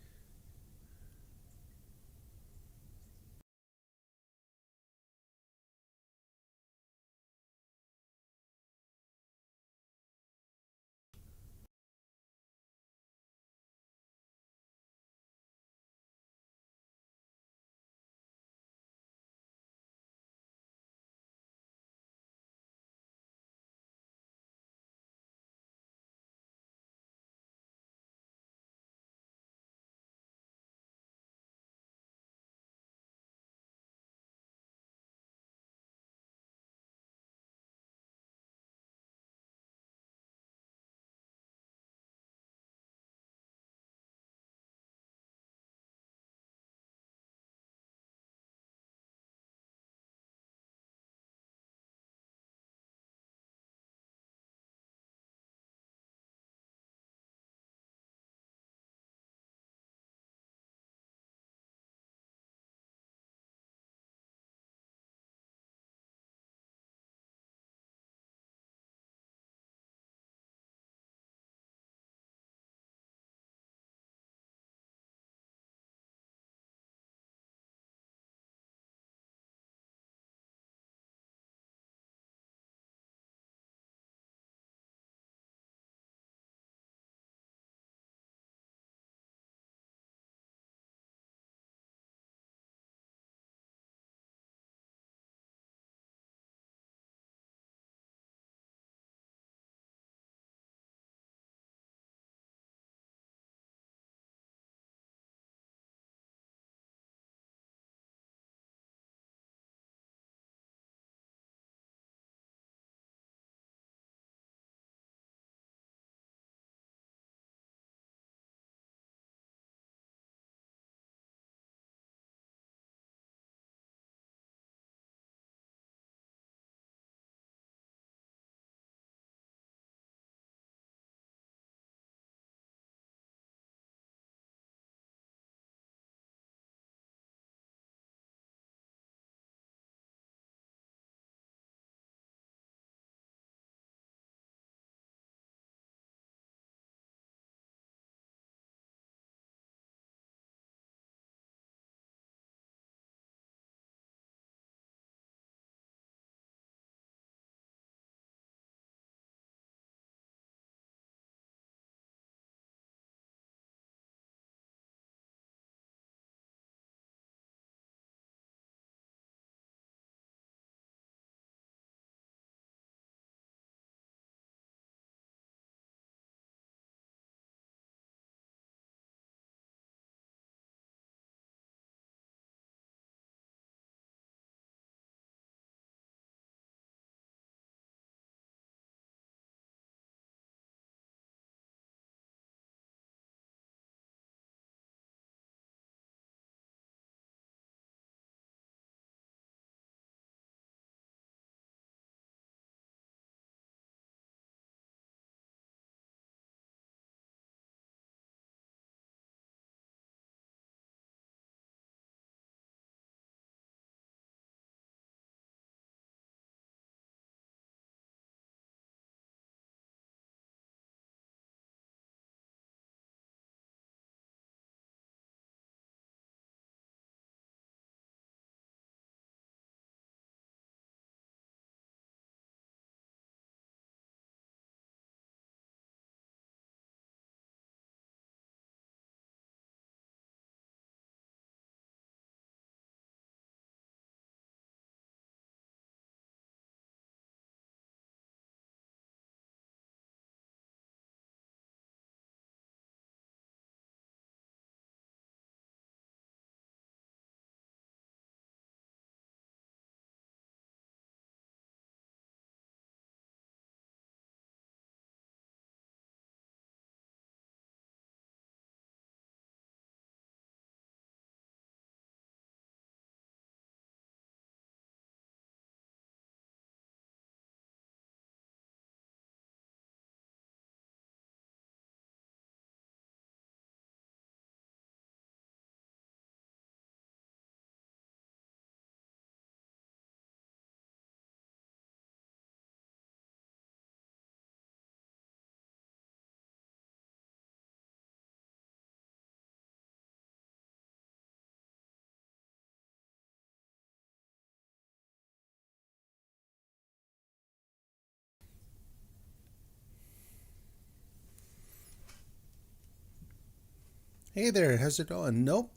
Hey there, how's it going? Nope.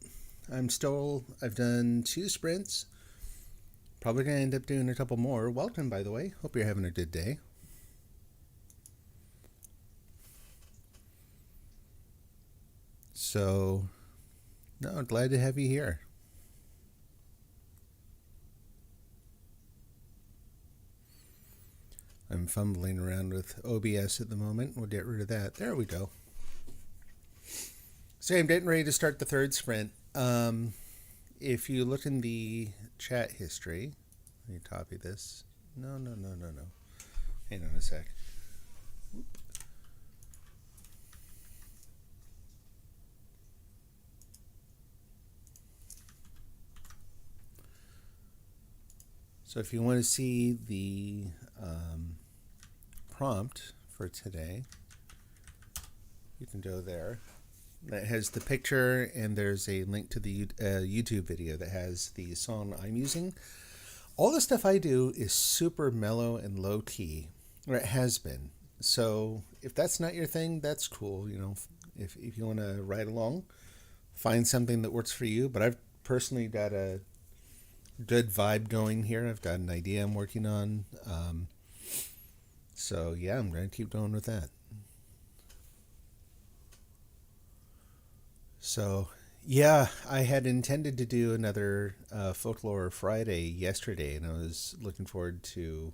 I've done 2 sprints. Probably going to end up doing a couple more. Welcome, by the way. Hope you're having a good day. So, no, glad to have you here. I'm fumbling around with OBS at the moment. We'll get rid of that. There we go. So I'm getting ready to start the 3rd sprint. If you look in the chat history, let me copy this. No. Hang on a sec. So if you want to see the prompt for today, you can go there. That has the picture, and there's a link to the YouTube video that has the song I'm using. All the stuff I do is super mellow and low key, or it has been. So if that's not your thing, that's cool. You know, if you want to ride along, find something that works for you. But I've personally got a good vibe going here. I've got an idea I'm working on. So yeah, I'm going to keep going with that. So, yeah, I had intended to do another Folklore Friday yesterday, and I was looking forward to.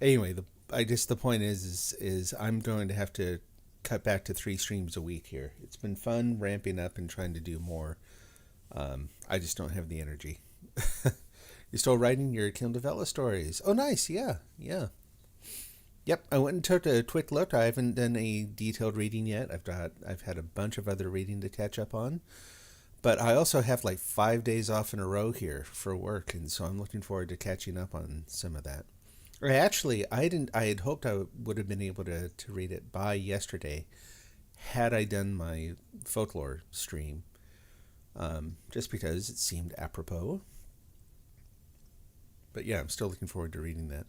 Anyway, the point is I'm going to have to cut back to 3 streams a week here. It's been fun ramping up and trying to do more. I just don't have the energy. You're still writing your Kindle Vella stories? Oh, nice. Yeah. Yep, I went and took a quick look. I haven't done a detailed reading yet. I've had a bunch of other reading to catch up on, but I also have like 5 days off in a row here for work, and so I'm looking forward to catching up on some of that. I had hoped I would have been able to read it by yesterday, had I done my folklore stream, just because it seemed apropos. But yeah, I'm still looking forward to reading that.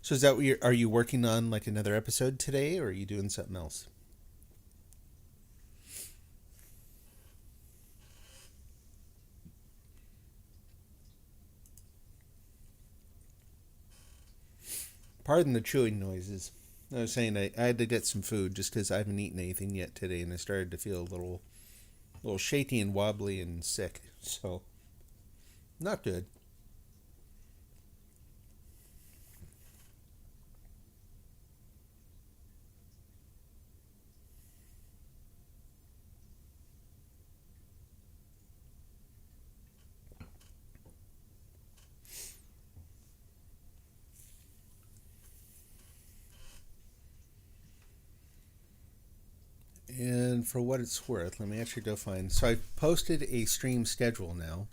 So is that what are you working on, like another episode today, or are you doing something else? Pardon the chewing noises. I was saying I had to get some food just because I haven't eaten anything yet today, and I started to feel a little shaky and wobbly and sick. So not good. And for what it's worth, let me actually go find. So I've posted a stream schedule now.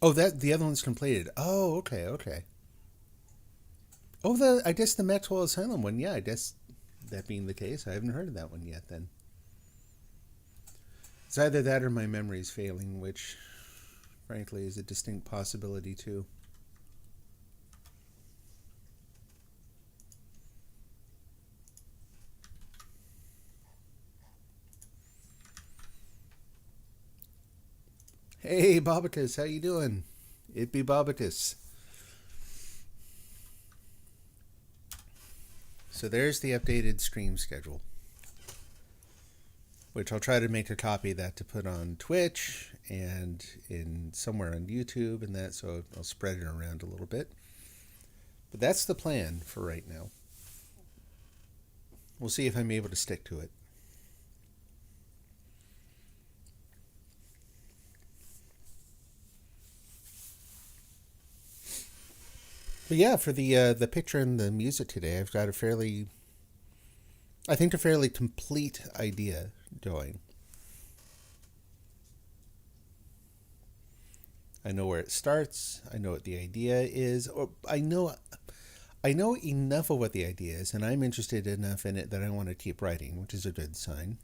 Oh, that the other one's completed. Oh, okay. Oh, I guess the Maxwell Asylum one. Yeah, I guess that being the case, I haven't heard of that one yet. Then it's either that or my memory's failing, which, frankly, is a distinct possibility too. Hey, Bobatus, how you doing? It be Bobatus. So there's the updated stream schedule, which I'll try to make a copy of that to put on Twitch and in somewhere on YouTube and that, so I'll spread it around a little bit. But that's the plan for right now. We'll see if I'm able to stick to it. But yeah, for the picture and the music today, I've got a fairly complete idea going. I know where it starts. I know what the idea is. Or I know enough of what the idea is, and I'm interested enough in it that I want to keep writing, which is a good sign.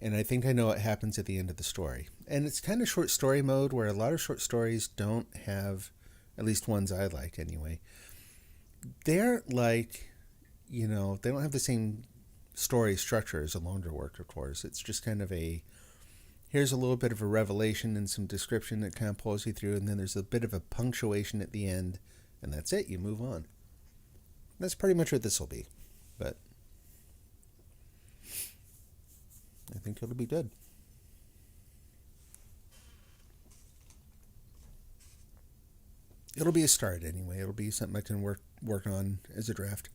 And I think I know what happens at the end of the story. And it's kind of short story mode, where a lot of short stories don't have at least ones I like anyway, they're like, they don't have the same story structure as a longer work, of course. It's just kind of here's a little bit of a revelation and some description that kind of pulls you through, and then there's a bit of a punctuation at the end, and that's it. You move on. That's pretty much what this will be, but I think it'll be good. It'll be a start anyway. It'll be something I can work on as a draft.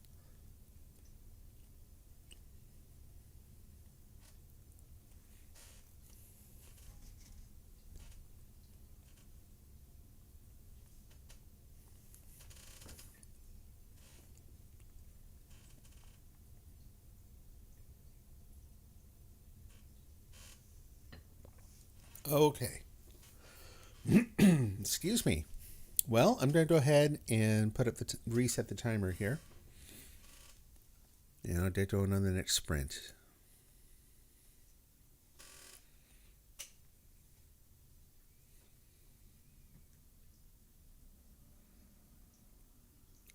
Okay. Excuse me. Well, I'm going to go ahead and put up reset the timer here. And I'll get going on the next sprint.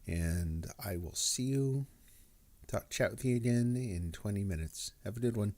And I will see you, chat with you again in 20 minutes. Have a good one.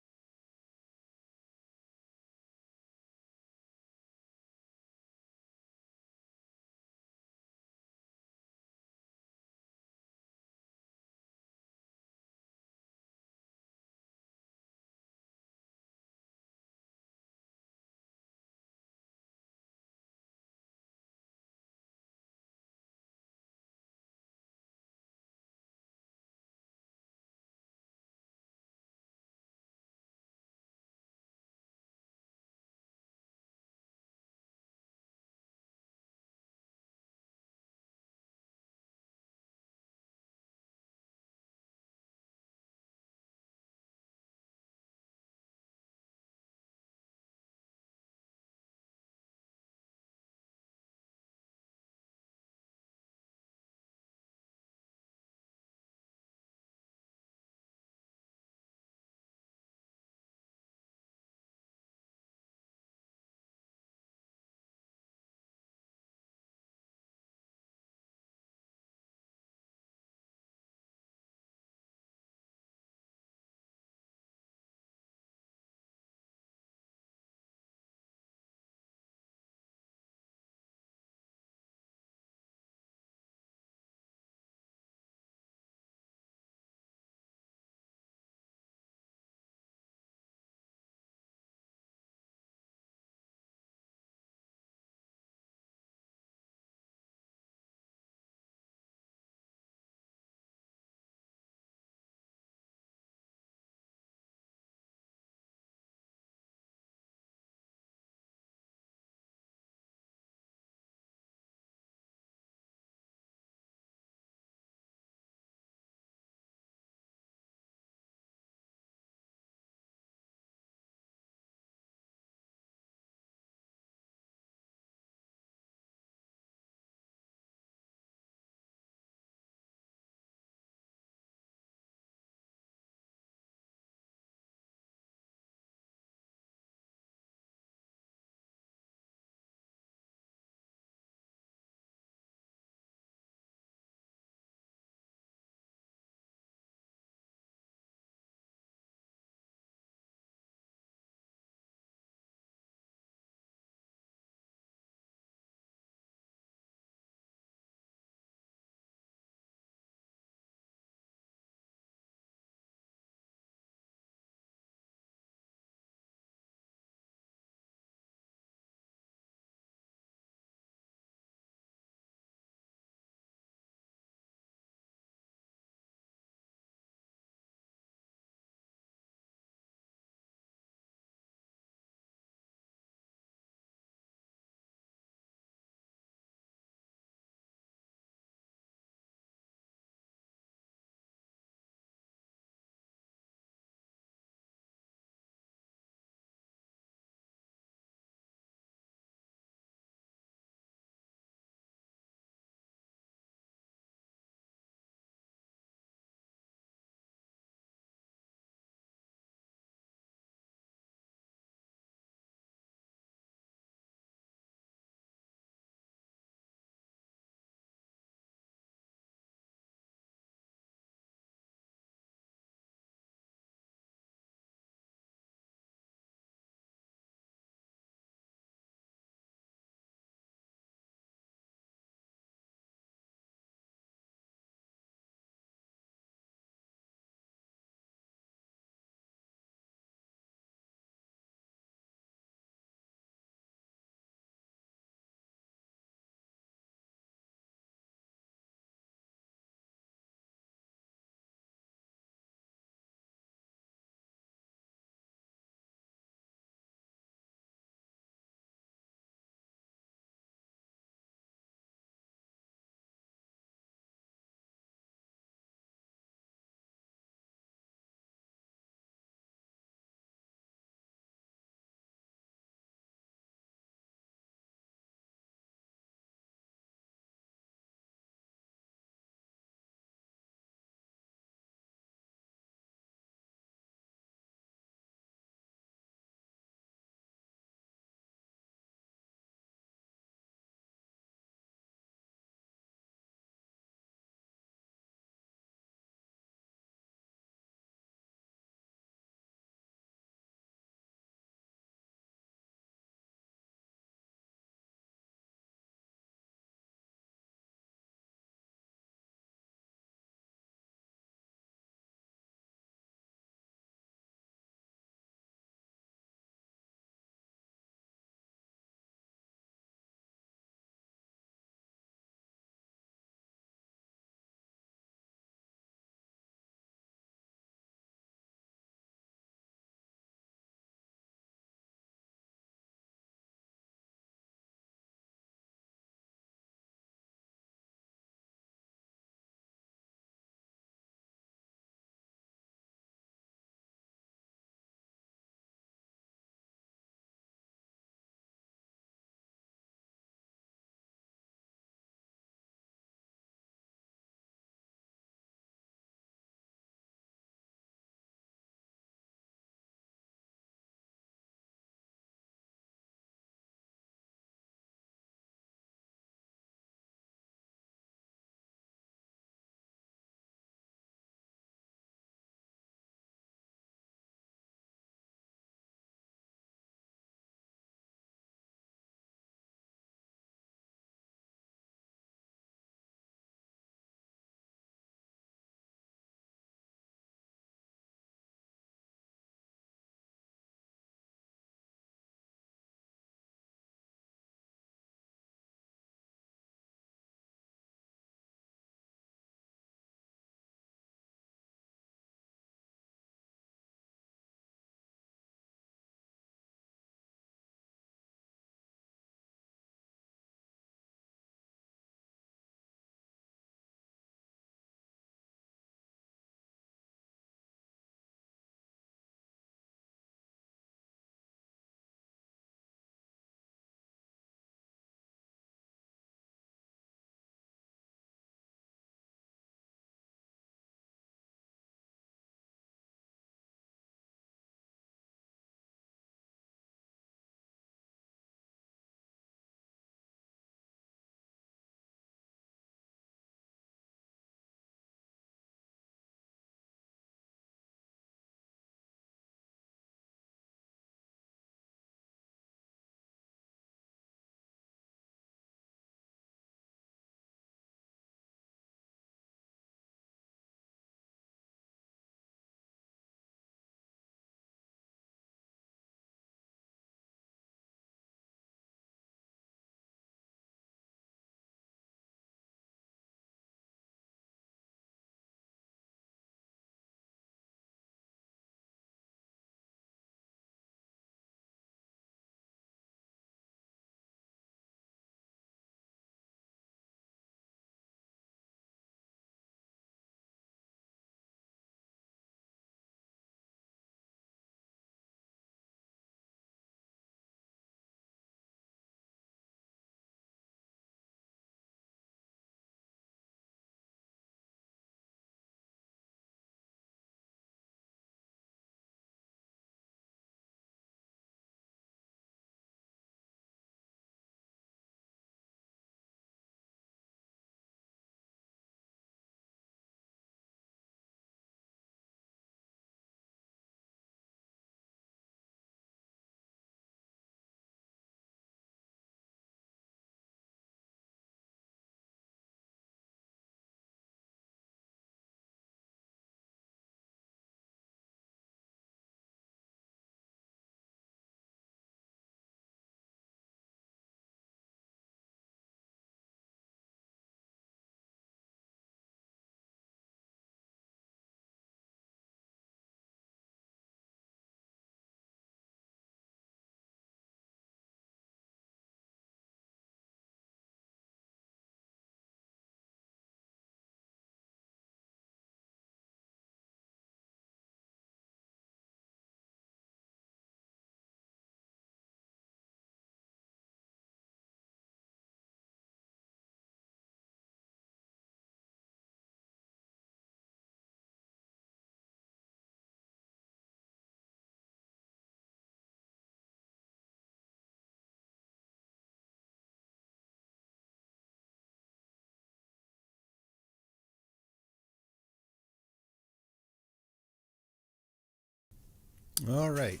All right.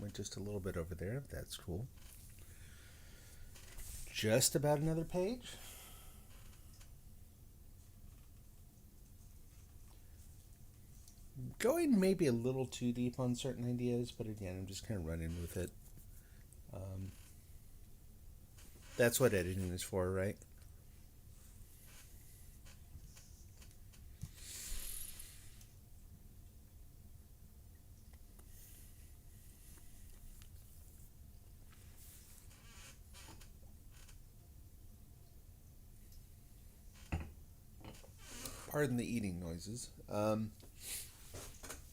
Went just a little bit over there. That's cool. Just about another page. Going maybe a little too deep on certain ideas, but again, I'm just kind of running with it. Um, that's what editing is for, right? Pardon the eating noises. I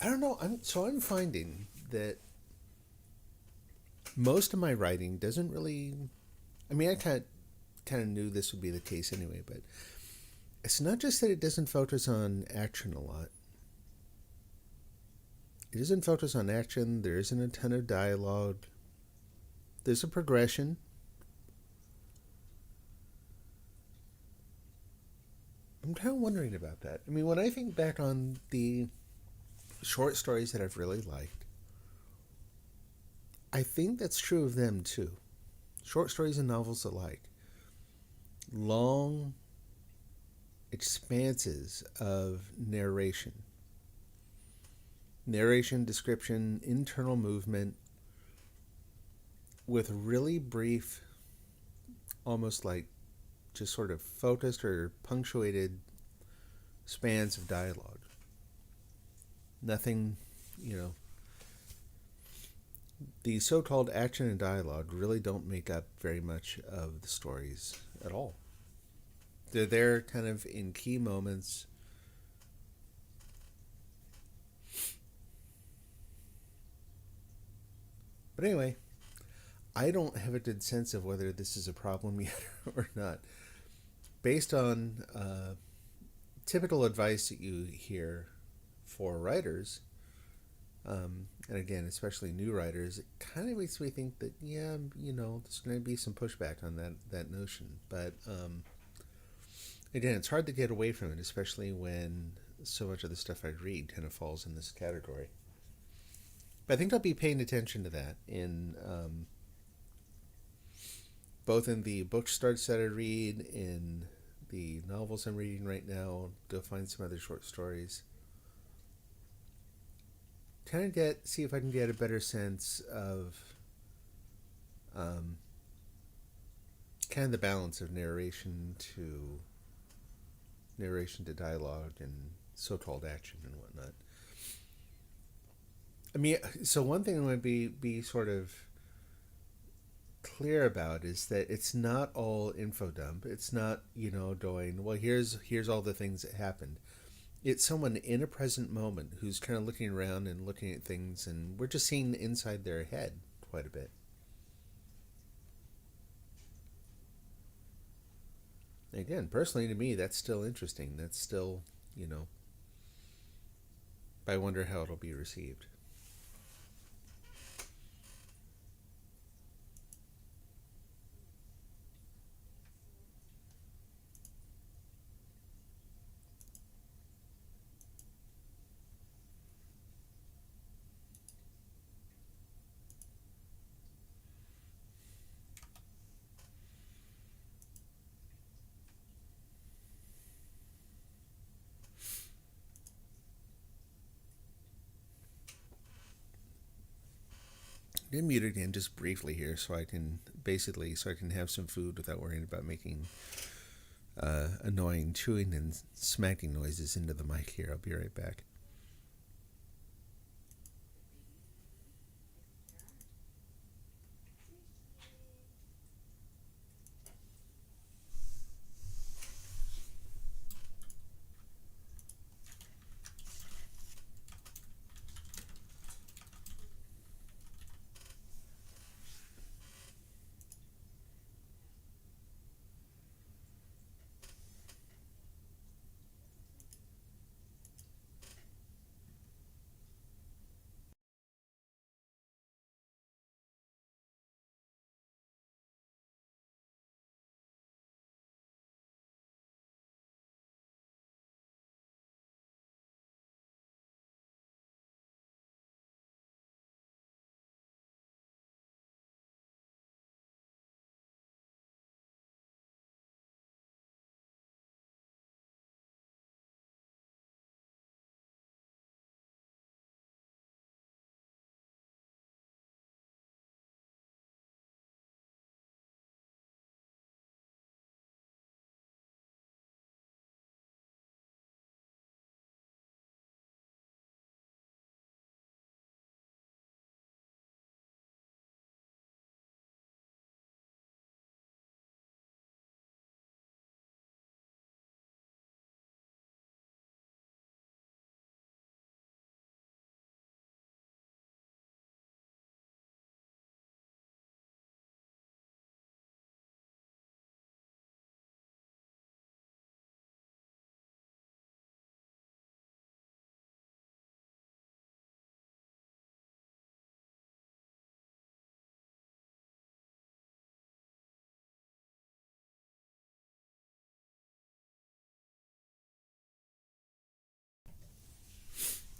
don't know. I'm finding that most of my writing doesn't really. I mean, I kind of knew this would be the case anyway, but it's not just that it doesn't focus on action a lot. It doesn't focus on action. There isn't a ton of dialogue. There's a progression. I'm kind of wondering about that. I mean, when I think back on the short stories that I've really liked, I think that's true of them too. Short stories and novels alike. Long expanses of narration, description, internal movement, with really brief, almost like just sort of focused or punctuated spans of dialogue. Nothing, you know, the so called action and dialogue really don't make up very much of the stories at all. They're there kind of in key moments. But anyway, I don't have a good sense of whether this is a problem yet or not. Based on typical advice that you hear for writers, and again, especially new writers, it kind of makes me think that, yeah, there's going to be some pushback on that notion. But again, it's hard to get away from it, especially when so much of the stuff I read kind of falls in this category. But I think I'll be paying attention to that in both in the book starts that I read, in the novels I'm reading right now. Go find some other short stories. Kind of see if I can get a better sense of um, kind of the balance of narration to dialogue and so-called action and whatnot. I mean, so one thing I want to be sort of clear about is that it's not all info dump. It's not, going, well, here's all the things that happened. It's someone in a present moment who's kind of looking around and looking at things, and we're just seeing inside their head quite a bit. Again, personally to me, that's still interesting. That's still, I wonder how it'll be received. I'm gonna mute again just briefly here, so I can have some food without worrying about making annoying chewing and smacking noises into the mic here. I'll be right back.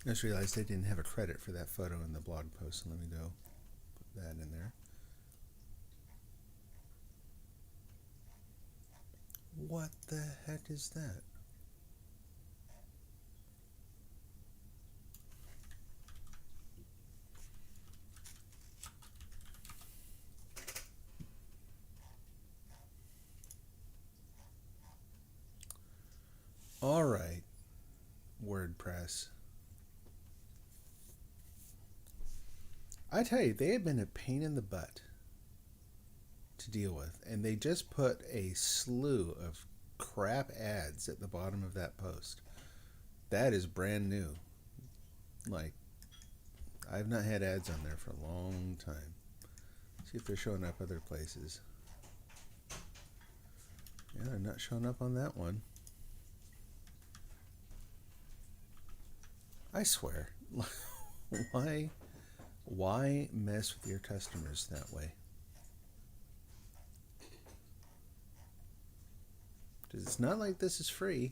I just realized I didn't have a credit for that photo in the blog post, so let me go put that in there. What the heck is that? All right, WordPress. I tell you, they have been a pain in the butt to deal with, and they just put a slew of crap ads at the bottom of that post. That is brand new. Like, I've not had ads on there for a long time. See if they're showing up other places. Yeah, they're not showing up on that one. I swear. Why mess with your customers that way? Because it's not like this is free.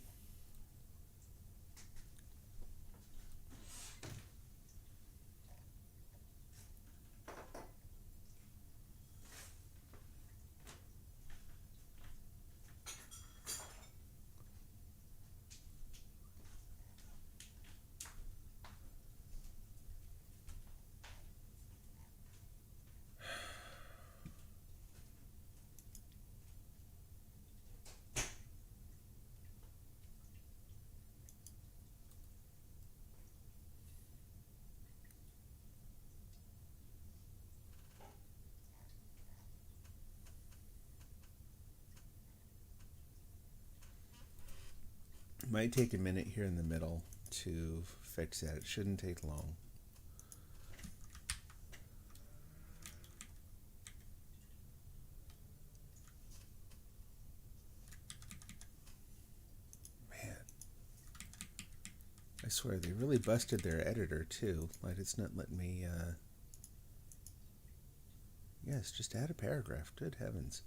It might take a minute here in the middle to fix that. It shouldn't take long. Man, I swear they really busted their editor too. Like, it's not letting me. Yes, just add a paragraph. Good heavens.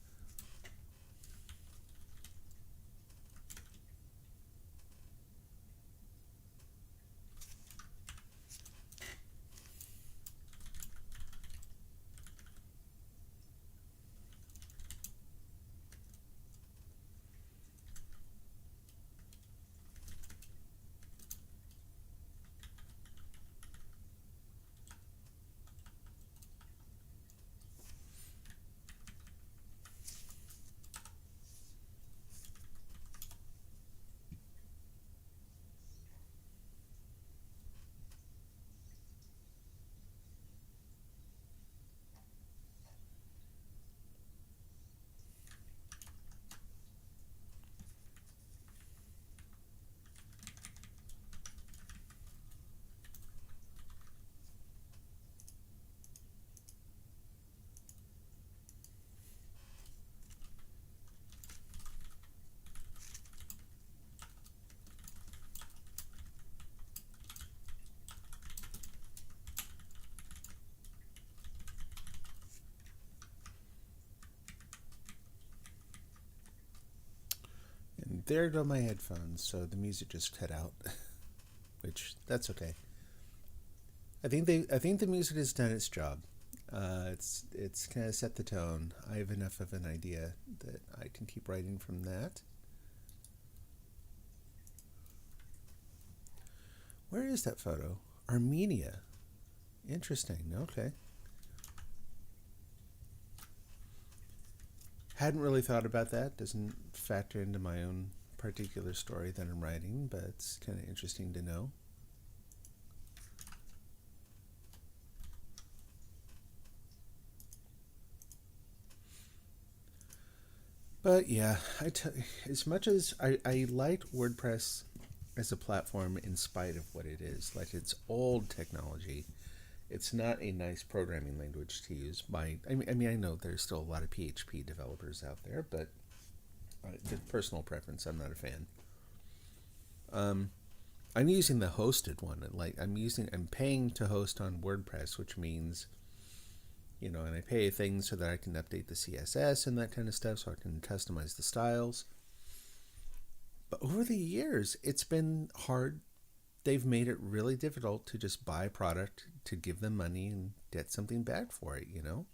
And there go my headphones, so the music just cut out, which that's okay. I think the music has done its job. It's kind of set the tone. I have enough of an idea that I can keep writing from that. Where is that photo? Armenia. Interesting. Okay. Hadn't really thought about that. Doesn't factor into my own particular story that I'm writing, but it's kind of interesting to know. But yeah, as much as I liked WordPress as a platform in spite of what it is, like it's old technology, it's not a nice programming language to use. I mean, I know there's still a lot of PHP developers out there, but personal preference, I'm not a fan. I'm using the hosted one. Like I'm paying to host on WordPress, which means, and I pay things so that I can update the CSS and that kind of stuff, so I can customize the styles. But over the years, it's been hard they've made it really difficult to just buy a product, to give them money and get something back for it, you know?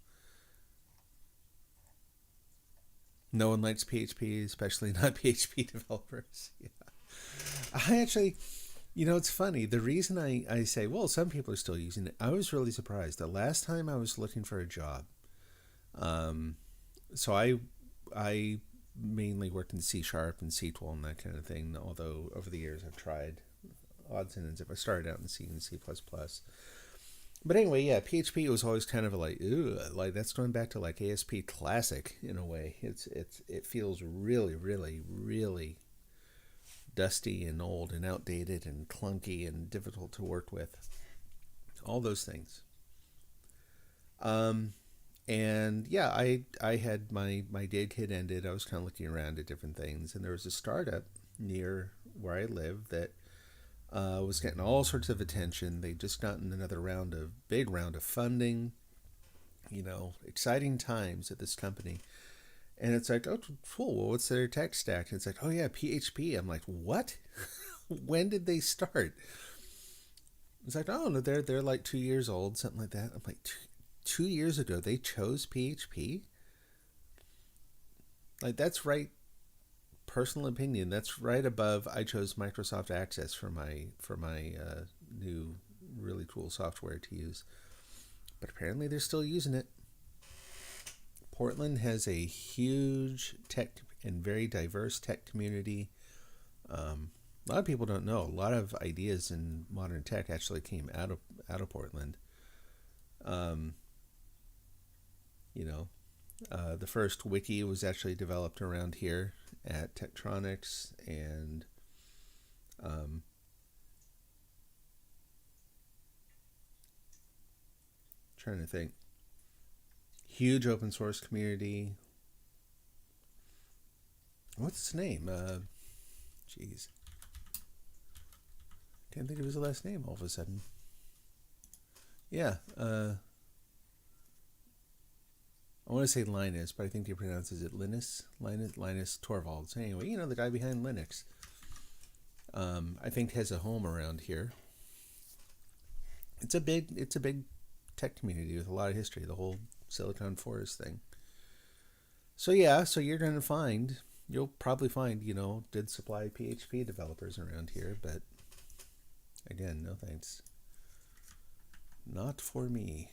No one likes PHP, especially not PHP developers. Yeah. I actually, it's funny. The reason I say, well, some people are still using it, I was really surprised. The last time I was looking for a job, so I mainly worked in C# and SQL and that kind of thing, although over the years I've tried odds and ends. If I started out in C and C++. But anyway, yeah, PHP was always kind of like, ooh, like that's going back to like ASP Classic in a way. It feels really, really, really dusty and old and outdated and clunky and difficult to work with. All those things. And yeah, I had my day kid ended. I was kind of looking around at different things, and there was a startup near where I live that was getting all sorts of attention. They'd just gotten another big round of funding. Exciting times at this company. And it's like, oh, cool. Well, what's their tech stack? And it's like, oh yeah, PHP. I'm like, what? When did they start? It's like, oh no, they're like 2 years old, something like that. I'm like, 2 years ago they chose PHP. Like that's right. Personal opinion. That's right above. I chose Microsoft Access for my new really cool software to use. But apparently they're still using it. Portland has a huge tech and very diverse tech community. A lot of people don't know. A lot of ideas in modern tech actually came out of Portland. The first wiki was actually developed around here at Tektronix, and trying to think. Huge open source community. What's his name? Jeez. Can't think of his last name all of a sudden. Yeah. I want to say Linus, but I think he pronounces it Linus Torvalds. Anyway, the guy behind Linux. I think has a home around here. It's a big tech community with a lot of history. The whole Silicon Forest thing. So yeah, you'll probably find, did supply PHP developers around here, but again, no thanks. Not for me.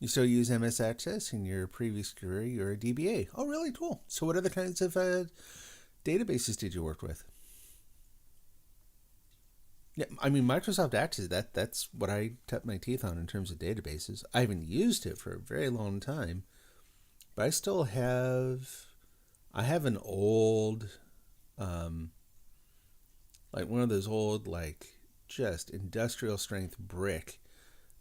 You still use MS Access in your previous career? You're a DBA. Oh, really? Cool. So what other kinds of databases did you work with? Yeah, I mean, Microsoft Access, that's what I cut my teeth on in terms of databases. I haven't used it for a very long time, but I have an old, like one of those old, like just industrial strength brick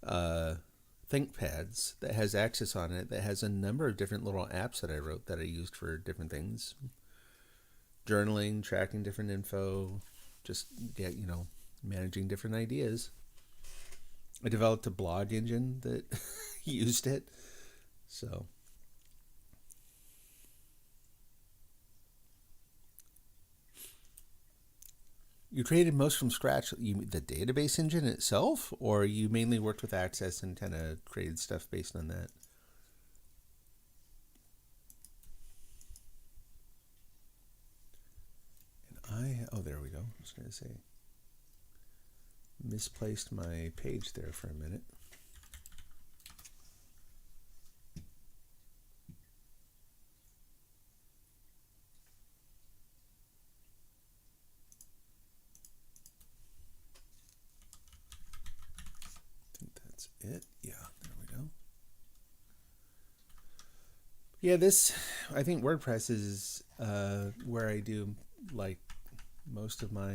ThinkPads that has Access on it, that has a number of different little apps that I wrote that I used for different things. Journaling, tracking different info, just managing different ideas. I developed a blog engine that used it. So you created most from scratch. The database engine itself, or you mainly worked with Access and kind of created stuff based on that? And there we go. I was going to say, misplaced my page there for a minute. I think that's it. Yeah, there we go. Yeah, I think WordPress is where I do like most of my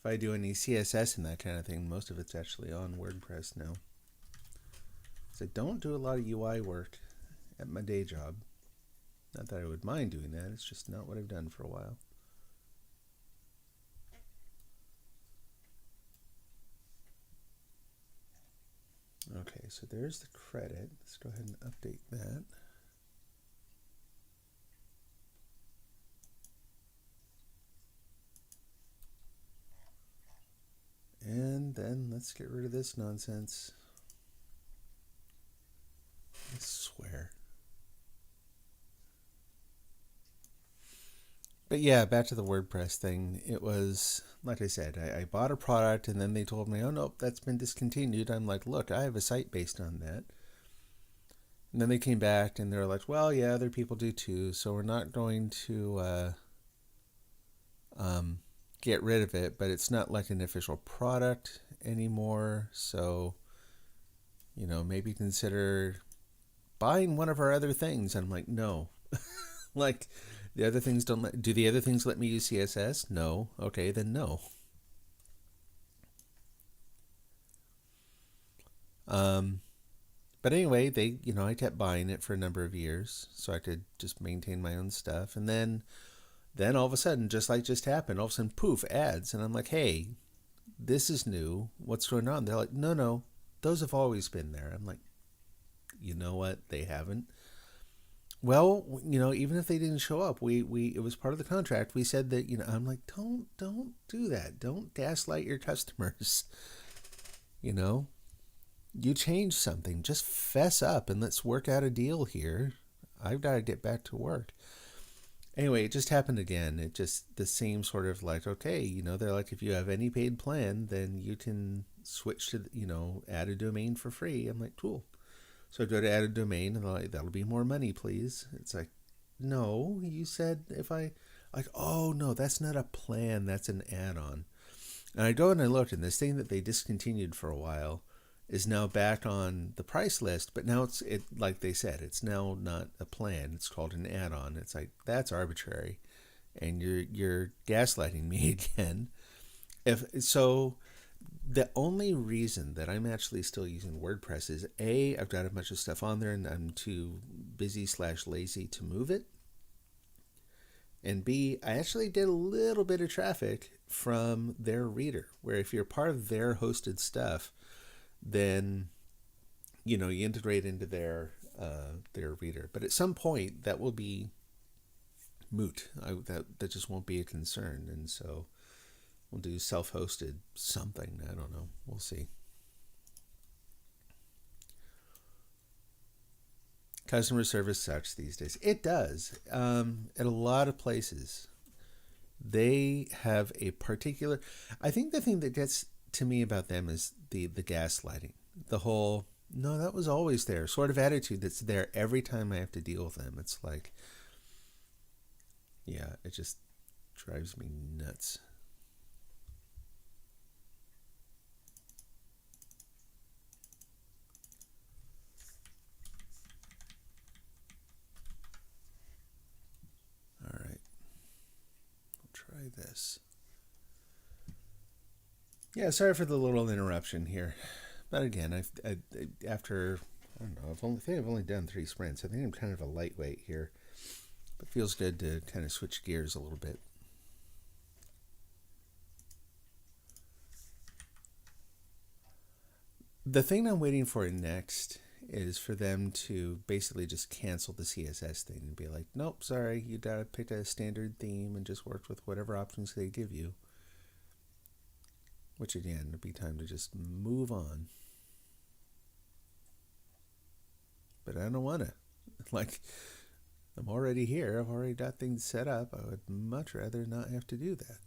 if I do any CSS and that kind of thing, most of it's actually on WordPress now. So I don't do a lot of UI work at my day job. Not that I would mind doing that, it's just not what I've done for a while. Okay, so there's the credit. Let's go ahead and update that. then. Let's get rid of this nonsense. I swear. But yeah, back to the WordPress thing. It was, like I said, I bought a product and then they told me, oh, nope, that's been discontinued. I'm like, look, I have a site based on that. And then they came back and they're like, well, yeah, other people do too. So we're not going to get rid of it, but it's not like an official product anymore. So, maybe consider buying one of our other things. And I'm like, no. Like, the other things do the other things let me use CSS? No. Okay, then no. But anyway, I kept buying it for a number of years so I could just maintain my own stuff. And then all of a sudden, just happened, all of a sudden, poof, ads. And I'm like, hey, this is new. What's going on? They're like, no, those have always been there. I'm like, you know what? They haven't. Well, even if they didn't show up, it was part of the contract. We said that, I'm like, don't do that. Don't gaslight your customers. You change something, just fess up and let's work out a deal here. I've got to get back to work. Anyway, it just happened again. It just, the same sort of like, okay, they're like, if you have any paid plan, then you can switch to, add a domain for free. I'm like, cool. So I go to add a domain and they're like, that'll be more money, please. It's like, no, you said if I, like, oh no, that's not a plan, that's an add-on. And I go and I look, and this thing that they discontinued for a while is now back on the price list, but now it's like they said, it's now not a plan. It's called an add-on. It's like, that's arbitrary, and you're gaslighting me again. The only reason that I'm actually still using WordPress is A, I've got a bunch of stuff on there and I'm too busy/lazy to move it. And B, I actually did a little bit of traffic from their reader, where if you're part of their hosted stuff, then you integrate into their reader. But at some point that will be moot. That just won't be a concern, and so we'll do self-hosted something. I don't know. We'll see. Customer service sucks these days. It does. At a lot of places, they have a particular... I think the thing that gets to me about them is the gaslighting. The whole, no, that was always there sort of attitude that's there every time I have to deal with them. It's like, yeah, it just drives me nuts. All right, I'll try this. Yeah, sorry for the little interruption here. But again, after, I don't know, I've only done 3 sprints. I think I'm kind of a lightweight here. But it feels good to kind of switch gears a little bit. The thing I'm waiting for next is for them to basically just cancel the CSS thing and be like, nope, sorry, you gotta pick a standard theme and just work with whatever options they give you. Which again, it'd be time to just move on. But I don't want to. Like, I'm already here. I've already got things set up. I would much rather not have to do that.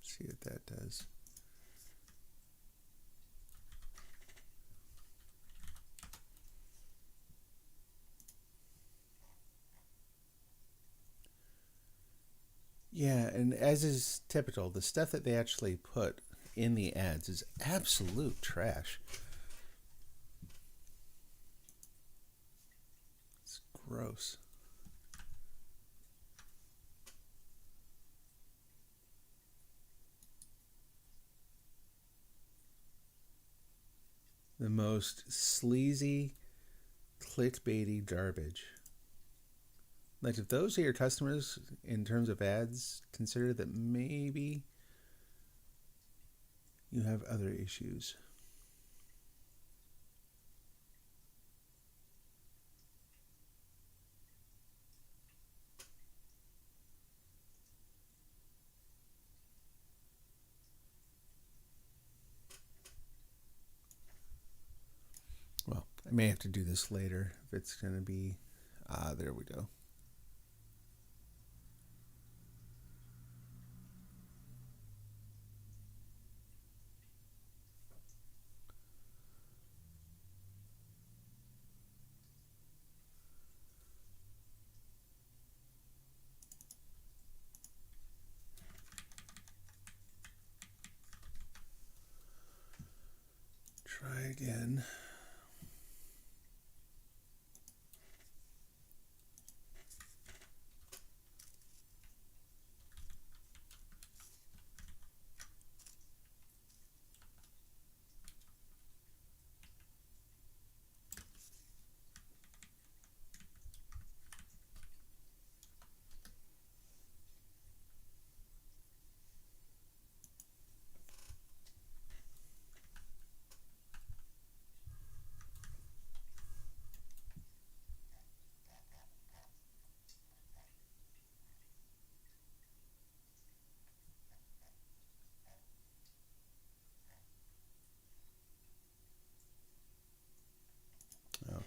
See what that does. Yeah, and as is typical, the stuff that they actually put in the ads is absolute trash. It's gross. The most sleazy, clickbaity garbage. Like, if those are your customers in terms of ads, consider that maybe you have other issues. Well, I may have to do this later if it's going to be. There we go. Try again.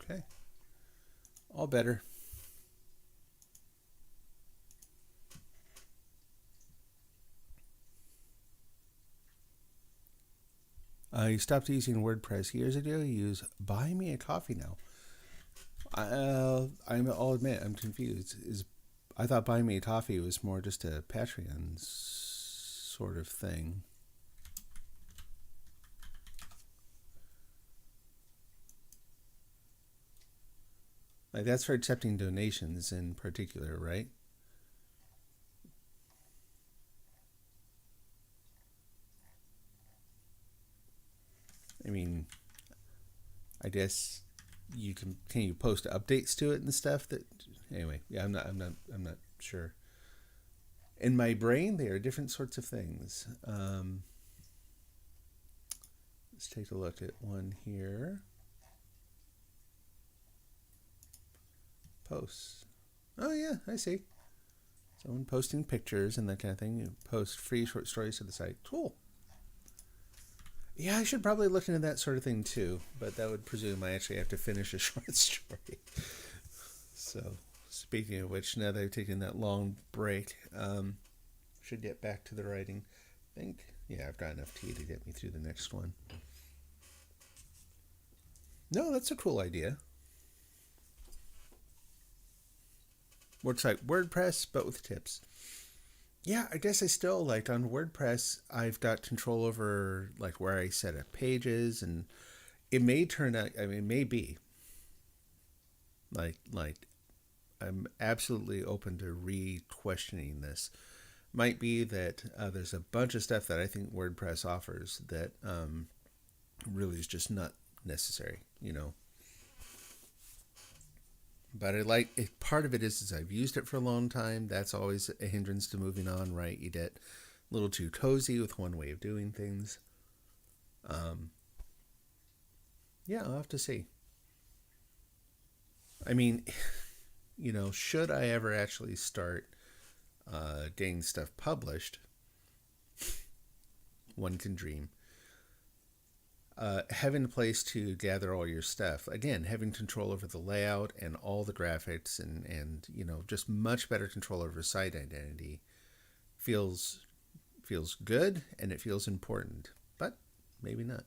Okay. All better. You stopped using WordPress years ago. You use Buy Me a Coffee now. I'll admit I'm confused. I thought Buy Me a Coffee was more just a Patreon sort of thing. Like, that's for accepting donations in particular, right? I mean, I guess can you post updates to it and stuff that anyway, yeah, I'm not sure. In my brain they are different sorts of things. Let's take a look at one here. Posts. Oh yeah, I see. Someone posting pictures and that kind of thing. You post free short stories to the site. Cool. Yeah, I should probably look into that sort of thing too, but that would presume I actually have to finish a short story. So, speaking of which, now that I've taken that long break, should get back to the writing. I think, yeah, I've got enough tea to get me through the next one. No, that's a cool idea. Works like WordPress, but with tips. Yeah, I guess I still like on WordPress, I've got control over like where I set up pages, and it may turn out, I mean, it may be like I'm absolutely open to re-questioning this. Might be that there's a bunch of stuff that I think WordPress offers that really is just not necessary, you know. But I like it. Part of it is I've used it for a long time. That's always a hindrance to moving on, right? You get a little too cozy with one way of doing things. Um, yeah, I'll have to see. I mean, you know, should I ever actually start getting stuff published, one can dream. Having a place to gather all your stuff, again, having control over the layout and all the graphics, and you know, just much better control over site identity feels good, and it feels important, but maybe not.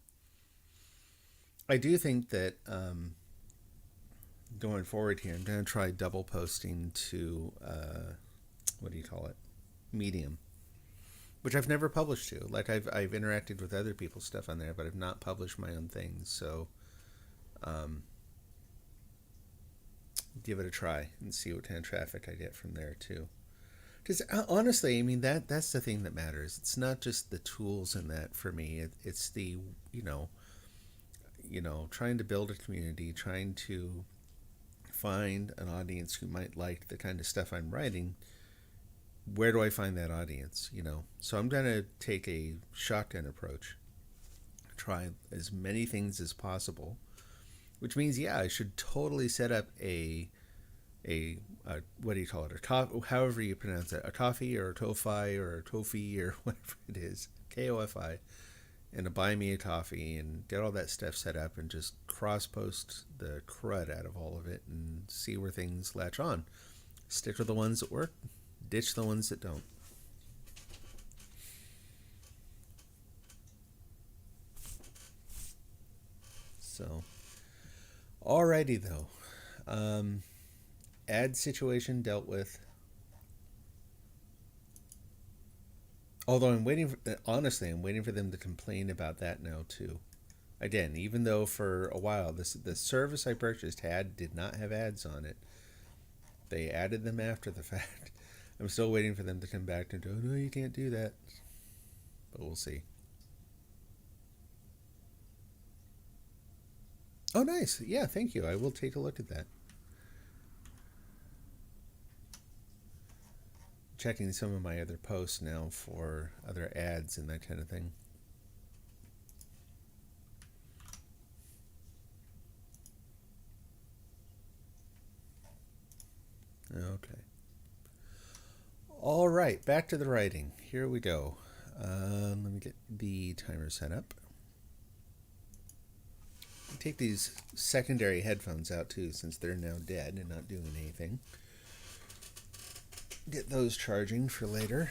I do think that going forward here, I'm going to try double posting to what do you call it? Medium, which I've never published to. Like I've interacted with other people's stuff on there, but I've not published my own things. So give it a try and see what kind of traffic I get from there too. Because honestly, I mean that's the thing that matters. It's not just the tools in that for me. It's the you know trying to build a community, trying to find an audience who might like the kind of stuff I'm writing. Where do I find that audience? So I'm gonna take a shotgun approach, try as many things as possible, which means yeah, I should totally set up a what do you call it? However you pronounce it, a coffee or a tofi or a tofi or whatever it is, KOFI, and to buy me a coffee and get all that stuff set up and just cross post the crud out of all of it and see where things latch on. Stick with the ones that work, ditch the ones that don't. So, alrighty though. Ad situation dealt with. Although honestly, I'm waiting for them to complain about that now too. Again, even though for a while the service I purchased did not have ads on it, they added them after the fact. I'm still waiting for them to come back and go, no, you can't do that. But we'll see. Oh, nice. Yeah, thank you. I will take a look at that. Checking some of my other posts now for other ads and that kind of thing. Okay. All right, back to the writing. Here we go. Let me get the timer set up. Take these secondary headphones out too, since they're now dead and not doing anything. Get those charging for later.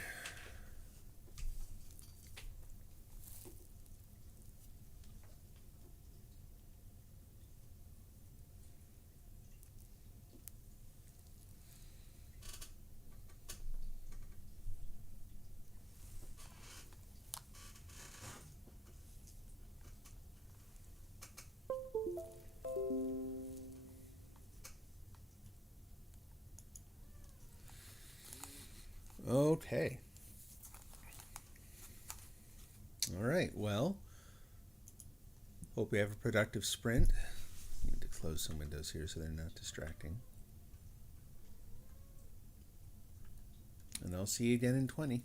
Okay. All right, well, hope we have a productive sprint. Need to close some windows here so they're not distracting. And I'll see you again in 20.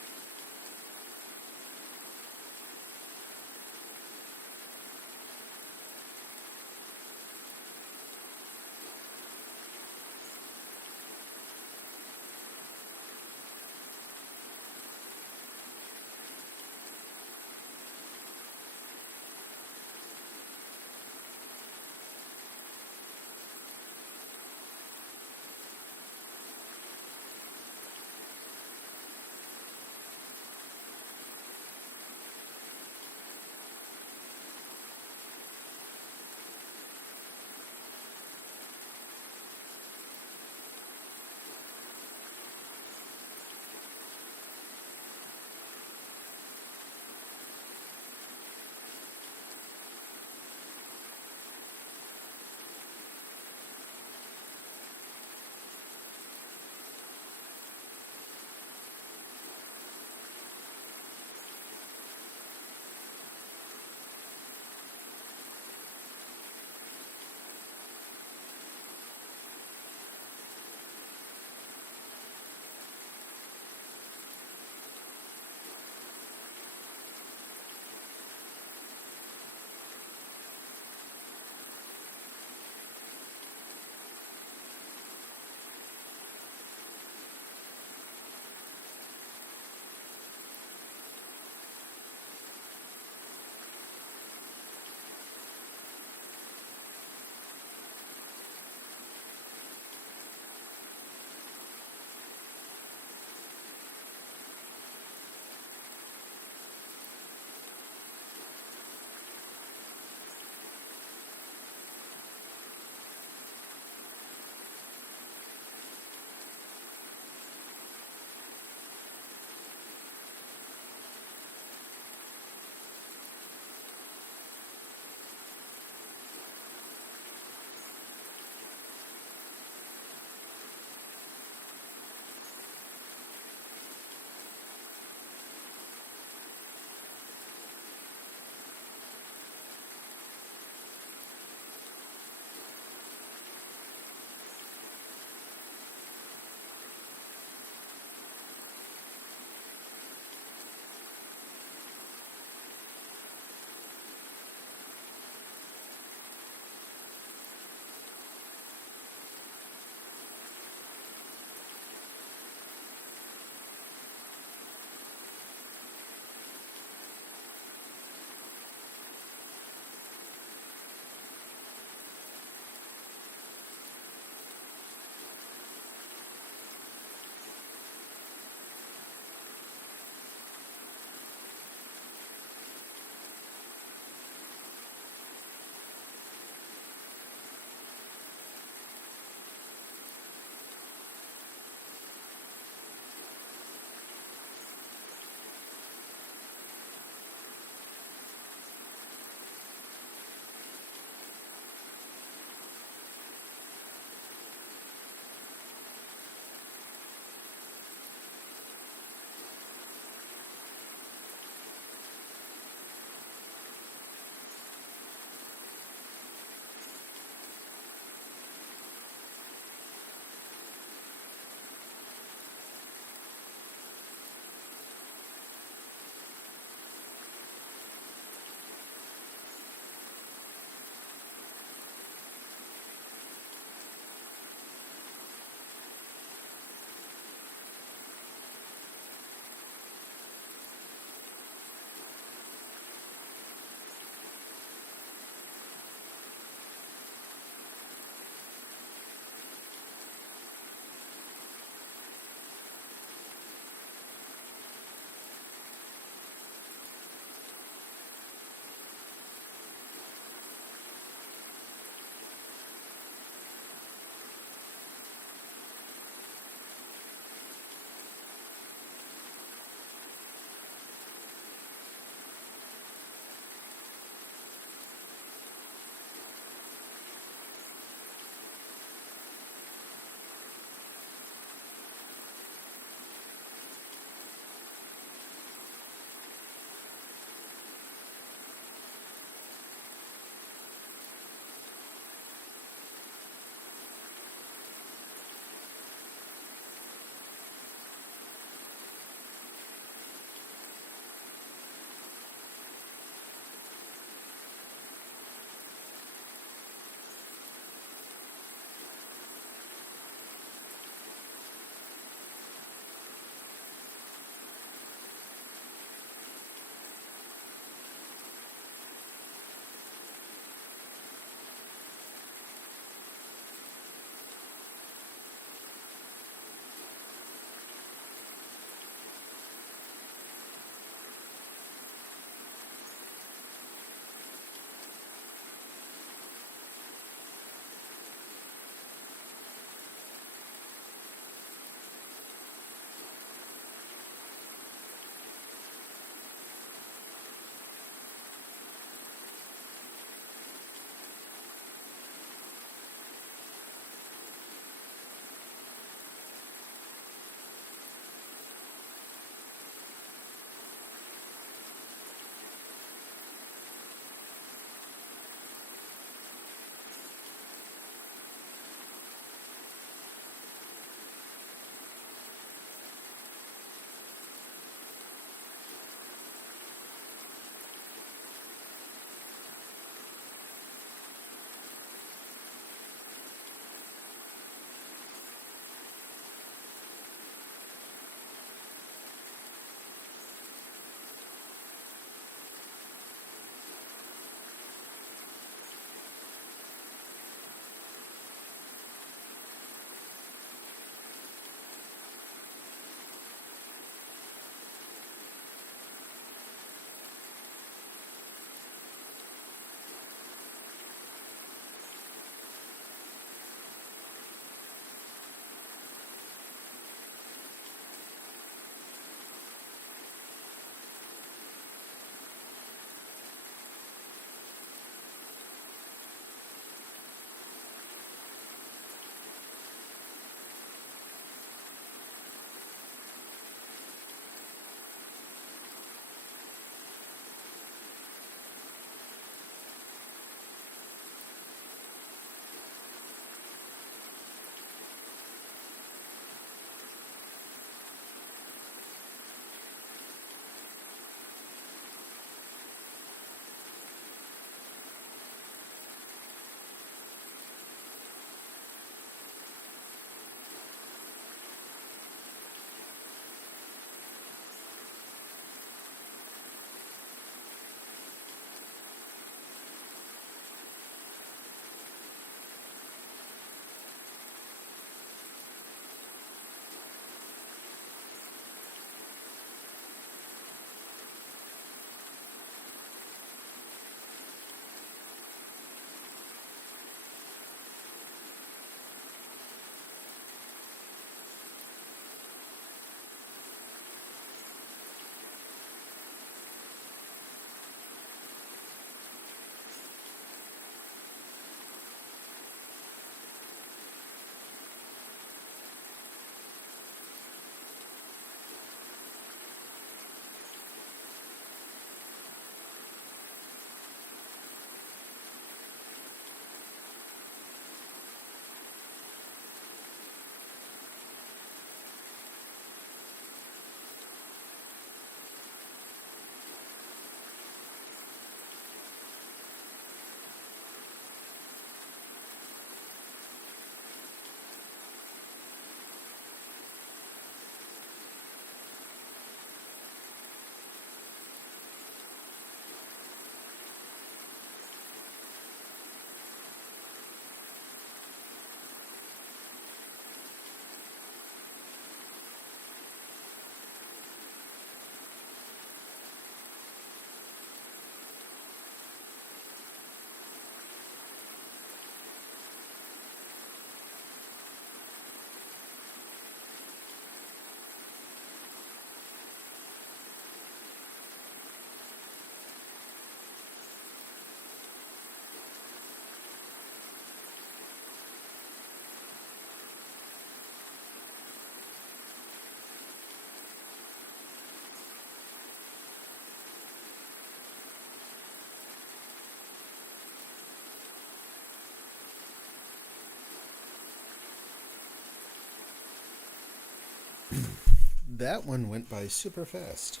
that one went by super fast.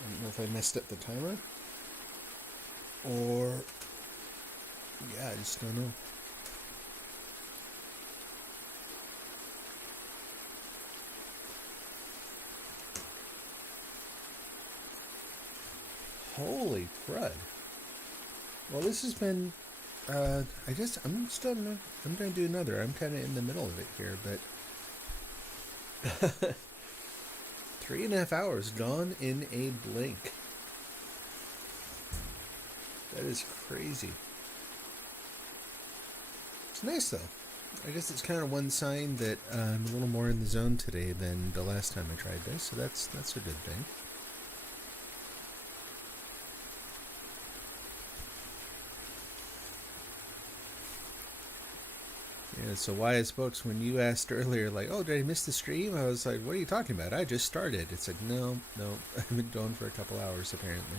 I don't know if I messed up the timer or yeah, I just don't know. Holy crud. Well, this has been, I'm going to do another. I'm kind of in the middle of it here, but 3.5 hours gone in a blink. That is crazy. It's nice, though. I guess it's kind of one sign that I'm a little more in the zone today than the last time I tried this, so that's a good thing. Yeah, so wise folks, when you asked earlier, like, oh, did I miss the stream? I was like, what are you talking about? I just started. It's like, no, I've been going for a couple hours, apparently.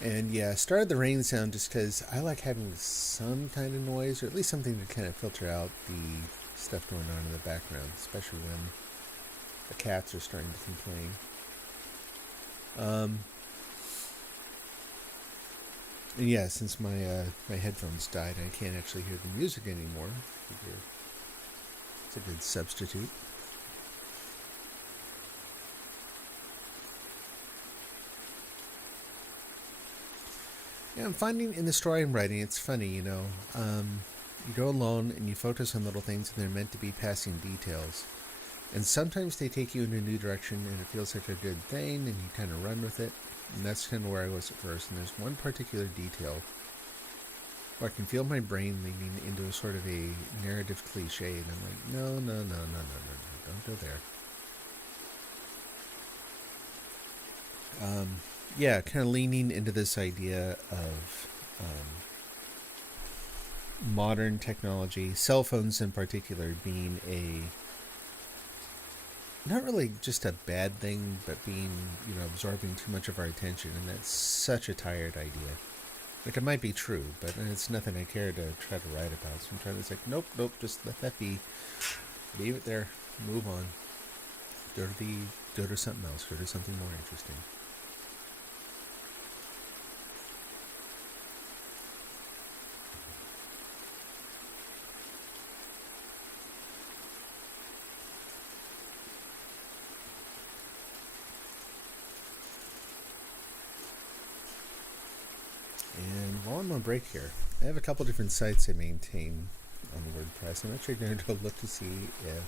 And yeah, I started the rain sound just because I like having some kind of noise, or at least something to kind of filter out the stuff going on in the background, especially when the cats are starting to complain. And yeah, since my my headphones died, I can't actually hear the music anymore. It's a good substitute. Yeah, I'm finding in the story I'm writing, it's funny, you know. You go alone and you focus on little things, and they're meant to be passing details. And sometimes they take you in a new direction, and it feels like a good thing, and you kind of run with it. And that's kind of where I was at first. And there's one particular detail where I can feel my brain leaning into a sort of a narrative cliche, and I'm like, no, don't go there. Yeah, kind of leaning into this idea of modern technology, cell phones in particular, being not really just a bad thing, but being, absorbing too much of our attention, and that's such a tired idea. Like, it might be true, but it's nothing I care to try to write about, so I'm trying to say, nope, just let that be. Leave it there. Move on. Go to something else. Go to something more interesting. And while I'm on break here, I have a couple different sites I maintain on WordPress. I'm actually going to look to see if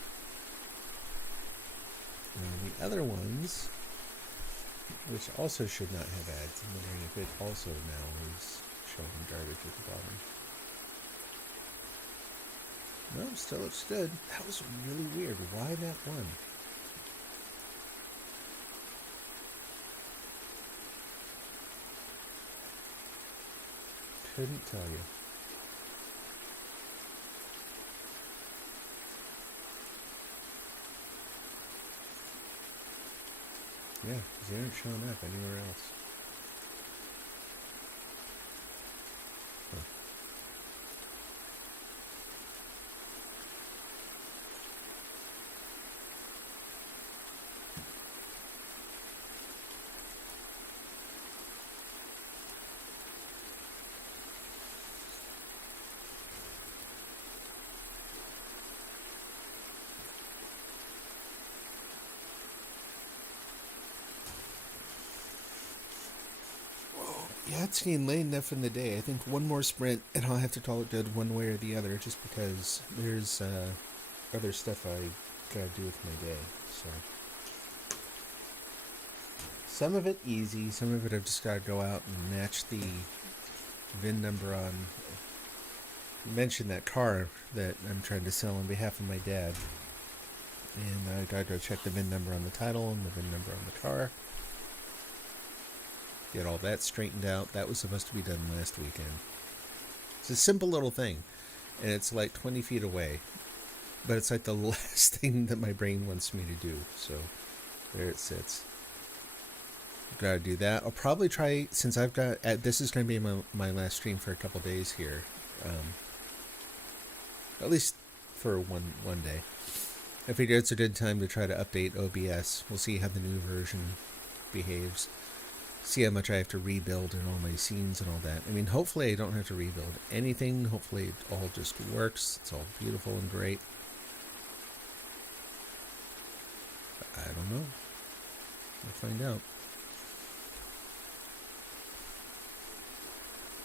the other ones, which also should not have ads, I'm wondering if it also now is showing garbage at the bottom. No, still looks good. That was really weird. Why that one? Couldn't tell you. Yeah, because they aren't showing up anywhere else. Huh. Yeah, it's getting late enough in the day. I think one more sprint and I'll have to call it good one way or the other, just because there's other stuff I gotta do with my day. So some of it easy, some of it I've just gotta go out and match the VIN number on. You mentioned that car that I'm trying to sell on behalf of my dad, and I gotta go check the VIN number on the title and the VIN number on the car. Get all that straightened out. That was supposed to be done last weekend. It's a simple little thing, and it's like 20 feet away, but it's like the last thing that my brain wants me to do, so there it sits. Gotta do that. I'll probably try, since I've got, this is going to be my last stream for a couple days here. At least for one day. I figure it's a good time to try to update OBS. We'll see how the new version behaves. See how much I have to rebuild in all my scenes and all that. I mean, hopefully I don't have to rebuild anything. Hopefully it all just works. It's all beautiful and great. But I don't know. We'll find out.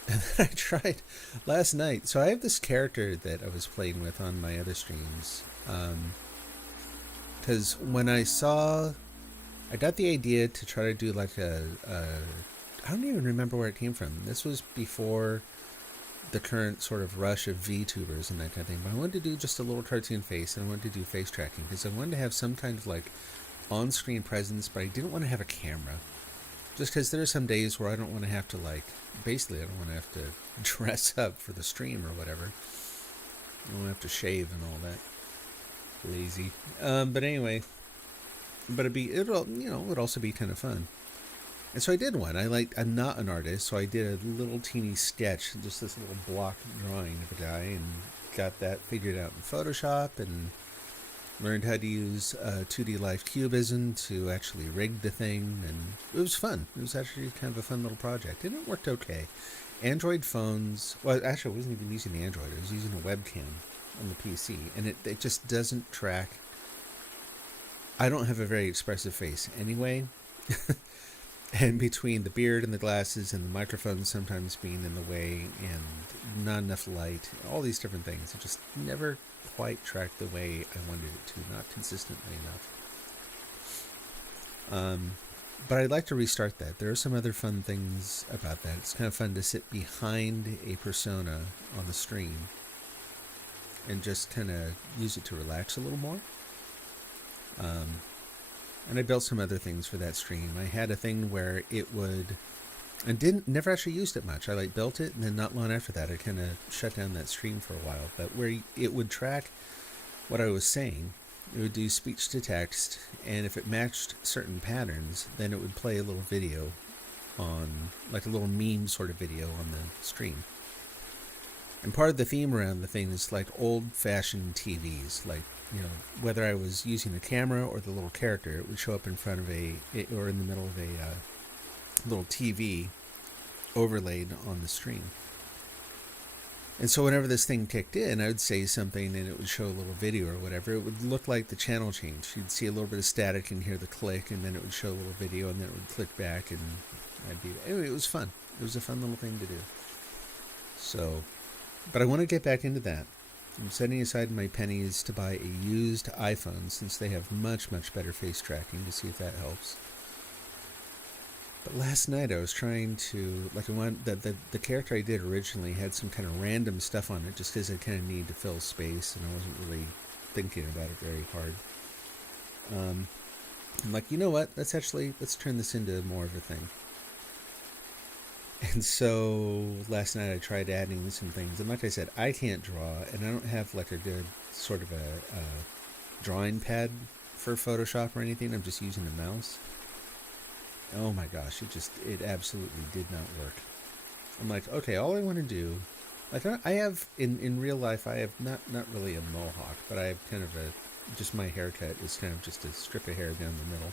And then I tried last night. So I have this character that I was playing with on my other streams. Because when I got the idea to try to do like I don't even remember where it came from. This was before the current sort of rush of VTubers and that kind of thing. But I wanted to do just a little cartoon face, and I wanted to do face tracking because I wanted to have some kind of like on-screen presence, but I didn't want to have a camera. Just because there are some days where I don't want to have to basically I don't want to have to dress up for the stream or whatever. I don't have to shave and all that. Lazy. But anyway, but it'd also be kind of fun. And so I did one. I'm not an artist, so I did a little teeny sketch, just this little block drawing of a guy, and got that figured out in Photoshop, and learned how to use 2D Life Cubism to actually rig the thing, and it was fun. It was actually kind of a fun little project, and it worked okay. Android phones, well, actually I wasn't even using the Android, I was using a webcam on the PC, and it just doesn't track. I don't have a very expressive face anyway, and between the beard and the glasses and the microphone sometimes being in the way and not enough light, all these different things, it just never quite tracked the way I wanted it to, not consistently enough. But I'd like to restart that. There are some other fun things about that. It's kind of fun to sit behind a persona on the stream and just kind of use it to relax a little more. And I built some other things for that stream. I had a thing where it would, and never actually used it much. I built it, and then not long after that, I kind of shut down that stream for a while. But where it would track what I was saying, it would do speech to text, and if it matched certain patterns, then it would play a little video on, like a little meme sort of video on the stream. And part of the theme around the thing is like old-fashioned TVs, like, whether I was using a camera or the little character, it would show up in front of or in the middle of a little TV overlaid on the screen. And so whenever this thing kicked in, I would say something and it would show a little video or whatever. It would look like the channel change. You'd see a little bit of static and hear the click, and then it would show a little video, and then it would click back, and anyway, it was fun. It was a fun little thing to do. So, but I want to get back into that. I'm setting aside my pennies to buy a used iPhone, since they have much, much better face tracking, to see if that helps. But last night I was trying to, the character I did originally had some kind of random stuff on it, just because I kind of needed to fill space, and I wasn't really thinking about it very hard. I'm like, you know what, let's turn this into more of a thing. And so last night I tried adding some things, and like I said, I can't draw, and I don't have like a good sort of a drawing pad for Photoshop or anything. I'm just using a mouse. Oh my gosh, it absolutely did not work. I'm like, okay, all I want to do, like I have in real life, I have not really a mohawk, but I have kind of just my haircut is kind of just a strip of hair down the middle.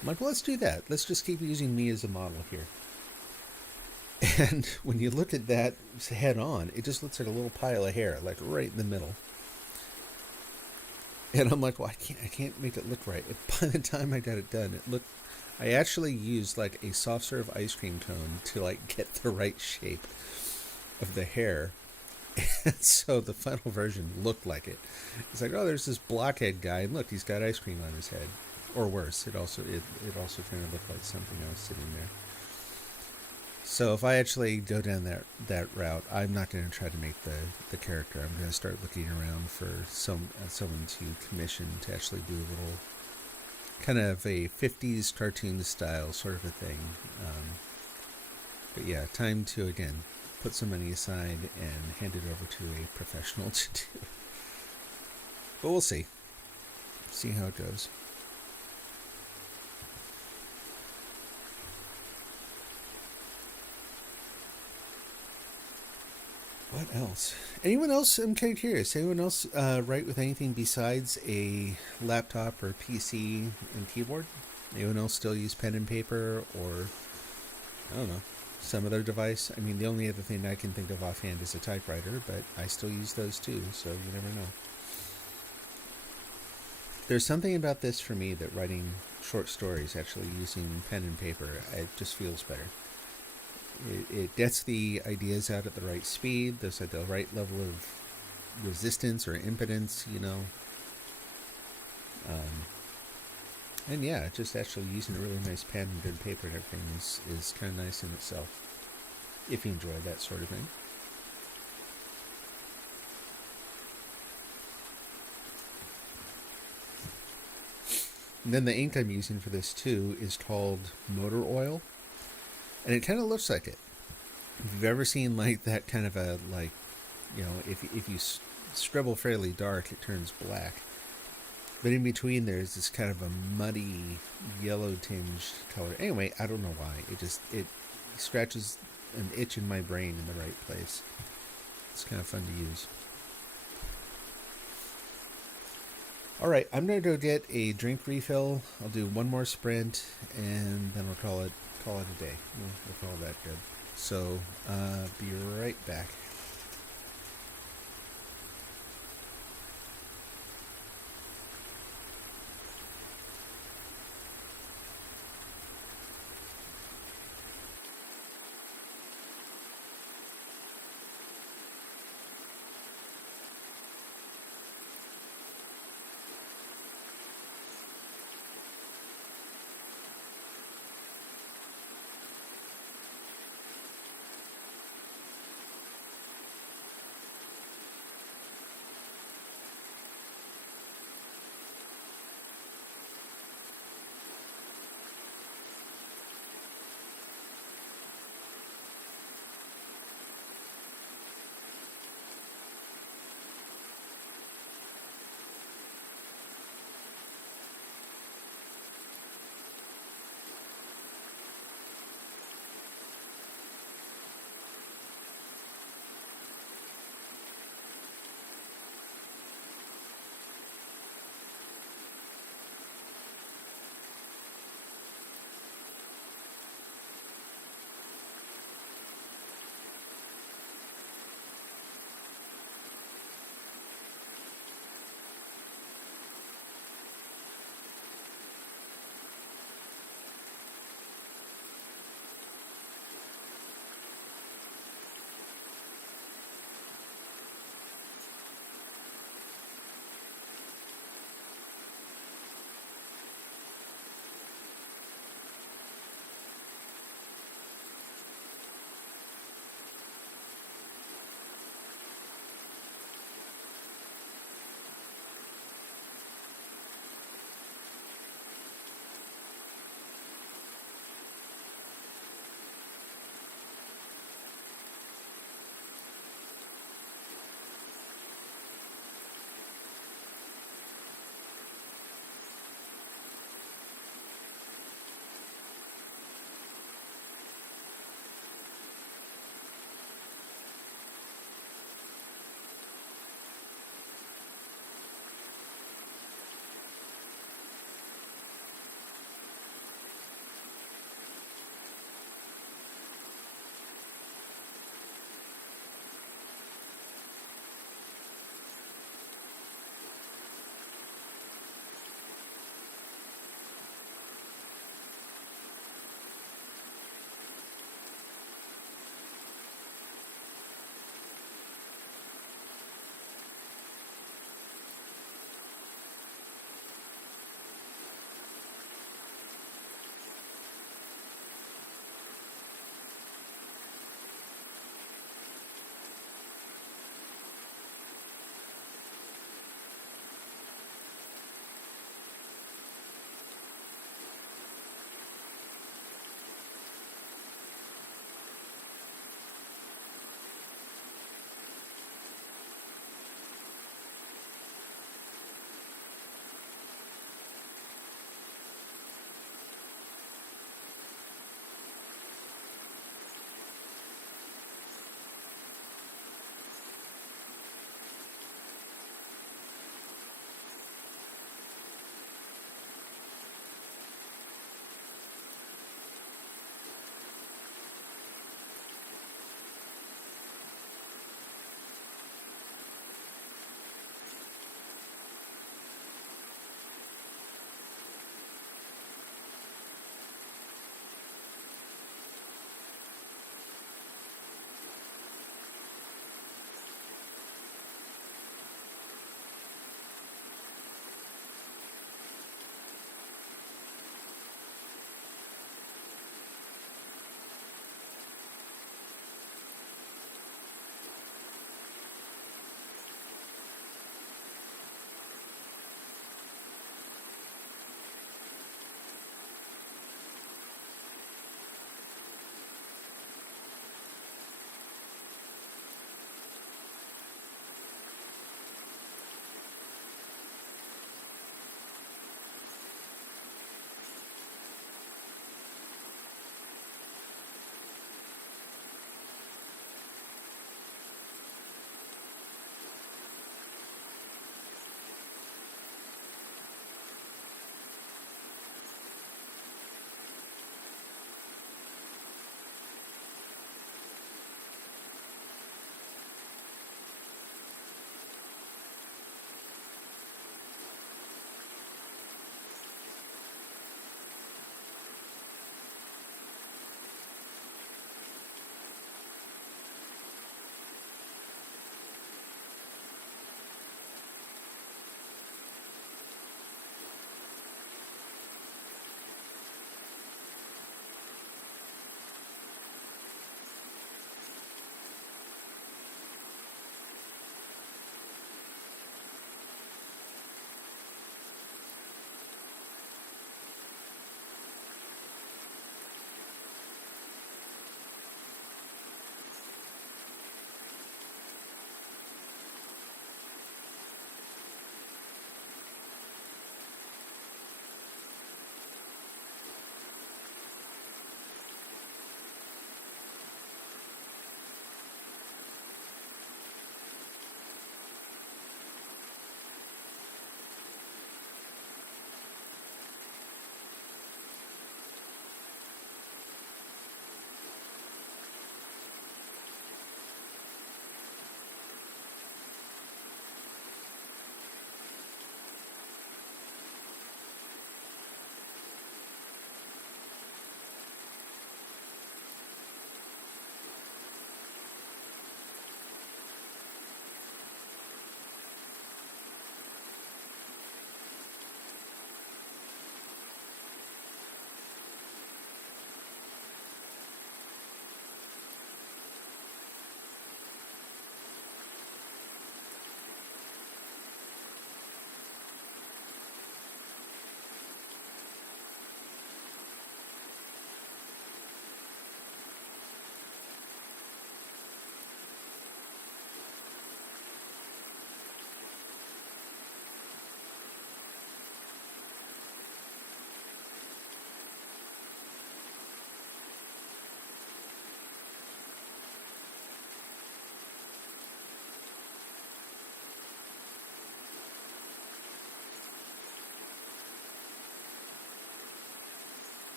I'm like, well, let's do that. Let's just keep using me as a model here. And when you look at that head on, it just looks like a little pile of hair, like right in the middle. And I'm like, well, I can't make it look right. By the time I got it done, I actually used like a soft serve ice cream cone to like get the right shape of the hair. And so the final version looked like it. It's like, oh, there's this blockhead guy, and look, he's got ice cream on his head. Or worse, it also kind of looked like something else sitting there. So if I actually go down that route, I'm not going to try to make the character. I'm going to start looking around for someone to commission to actually do a little kind of a 50s cartoon style sort of a thing. But yeah, time to, again, put some money aside and hand it over to a professional to do. But we'll see. See how it goes. What else? Anyone else? I'm kind of curious. Anyone else write with anything besides a laptop or PC and keyboard? Anyone else still use pen and paper or, I don't know, some other device? I mean, the only other thing I can think of offhand is a typewriter, but I still use those too, so you never know. There's something about this for me that writing short stories, actually using pen and paper, it just feels better. It gets the ideas out at the right speed. There's at the right level of resistance or impedance, you know. And yeah, just actually using a really nice pen and good paper and everything is kind of nice in itself, if you enjoy that sort of thing. And then the ink I'm using for this too is called Motor Oil, and it kind of looks like it. If you've ever seen like that kind of a, like, you know, if you scribble fairly dark, it turns black. But in between there's this kind of a muddy yellow tinged color. Anyway, I don't know why. It scratches an itch in my brain in the right place. It's kind of fun to use. All right, I'm gonna go get a drink refill. I'll do one more sprint, and then we'll call it a day. We'll call that good. So, be right back.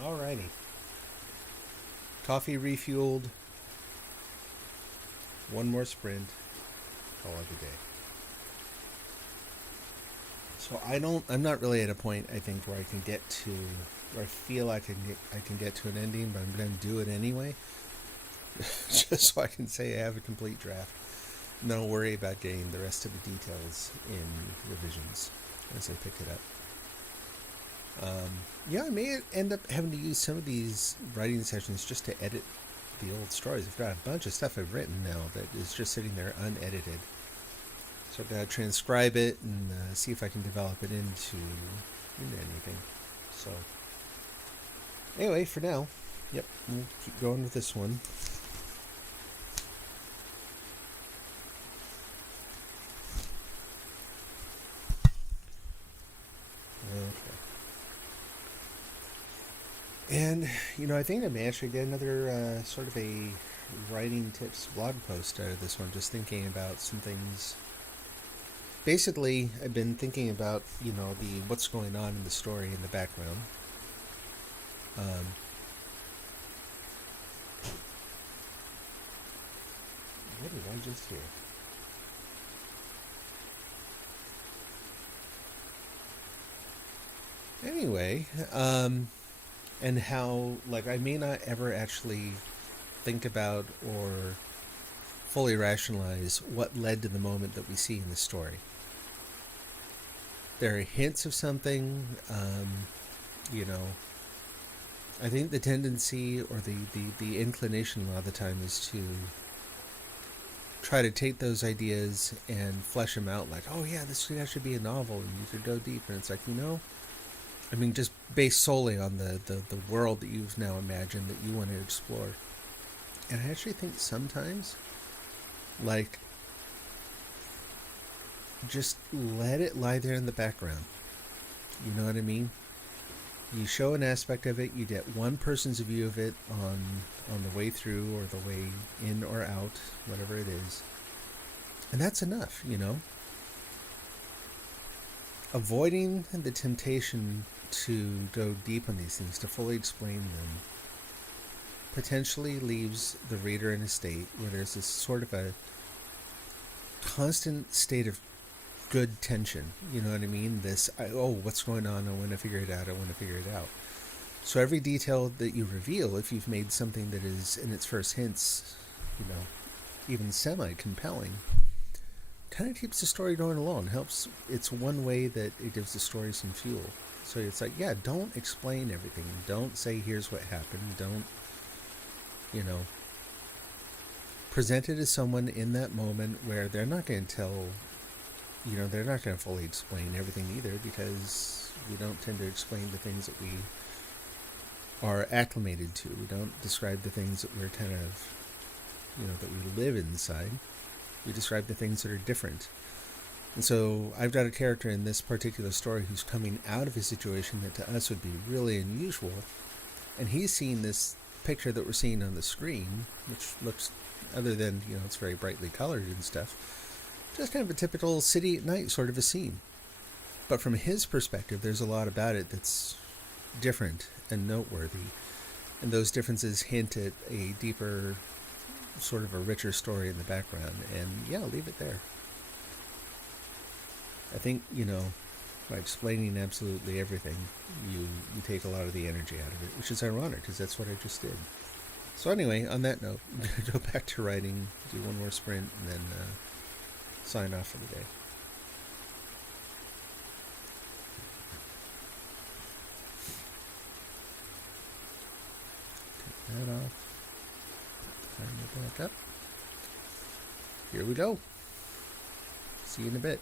Alrighty. Coffee refueled. One more sprint. Call it a day. So I'm not really at a point, I think, where I can get to, where I feel I can get to an ending, but I'm going to do it anyway. Just so I can say I have a complete draft. And then I'll worry about getting the rest of the details in revisions as I pick it up. I may end up having to use some of these writing sessions just to edit the old stories. I've got a bunch of stuff I've written now that is just sitting there unedited. So I've got to transcribe it and see if I can develop it into anything. So anyway, for now, yep, we'll keep going with this one. Okay. And, I think I may actually get another sort of a writing tips blog post out of this one, just thinking about some things. Basically, I've been thinking about, the what's going on in the story in the background. What did I just hear? Anyway, and how, I may not ever actually think about or fully rationalize what led to the moment that we see in the story. There are hints of something, I think the tendency or the inclination a lot of the time is to try to take those ideas and flesh them out like, oh yeah, this could actually be a novel and you could go deep. And it's like, just based solely on the world that you've now imagined that you want to explore. And I actually think sometimes, just let it lie there in the background. You know what I mean? You show an aspect of it, you get one person's view of it on the way through or the way in or out, whatever it is. And that's enough, Avoiding the temptation to go deep on these things, to fully explain them, potentially leaves the reader in a state where there's this sort of a constant state of good tension. You know what I mean? What's going on? I want to figure it out. So every detail that you reveal, if you've made something that is in its first hints, even semi-compelling, kind of keeps the story going along. Helps. It's one way that it gives the story some fuel. So it's like, yeah, don't explain everything. Don't say, here's what happened. Don't, present it as someone in that moment where they're not going to tell, they're not going to fully explain everything either, because we don't tend to explain the things that we are acclimated to. We don't describe the things that we're kind of, that we live inside. We describe the things that are different. And so I've got a character in this particular story who's coming out of a situation that to us would be really unusual. And he's seeing this picture that we're seeing on the screen, which looks, other than, it's very brightly colored and stuff, just kind of a typical city at night sort of a scene. But from his perspective, there's a lot about it that's different and noteworthy. And those differences hint at a deeper, sort of a richer story in the background. And yeah, leave it there. I think, by explaining absolutely everything, you take a lot of the energy out of it, which is ironic because that's what I just did. So anyway, on that note, I'm going to go back to writing, do one more sprint, and then sign off for the day. Take that off. Turn it back up. Here we go. See you in a bit.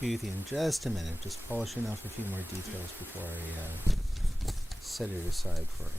Be with you in just a minute. Just polishing off a few more details before I set it aside for it.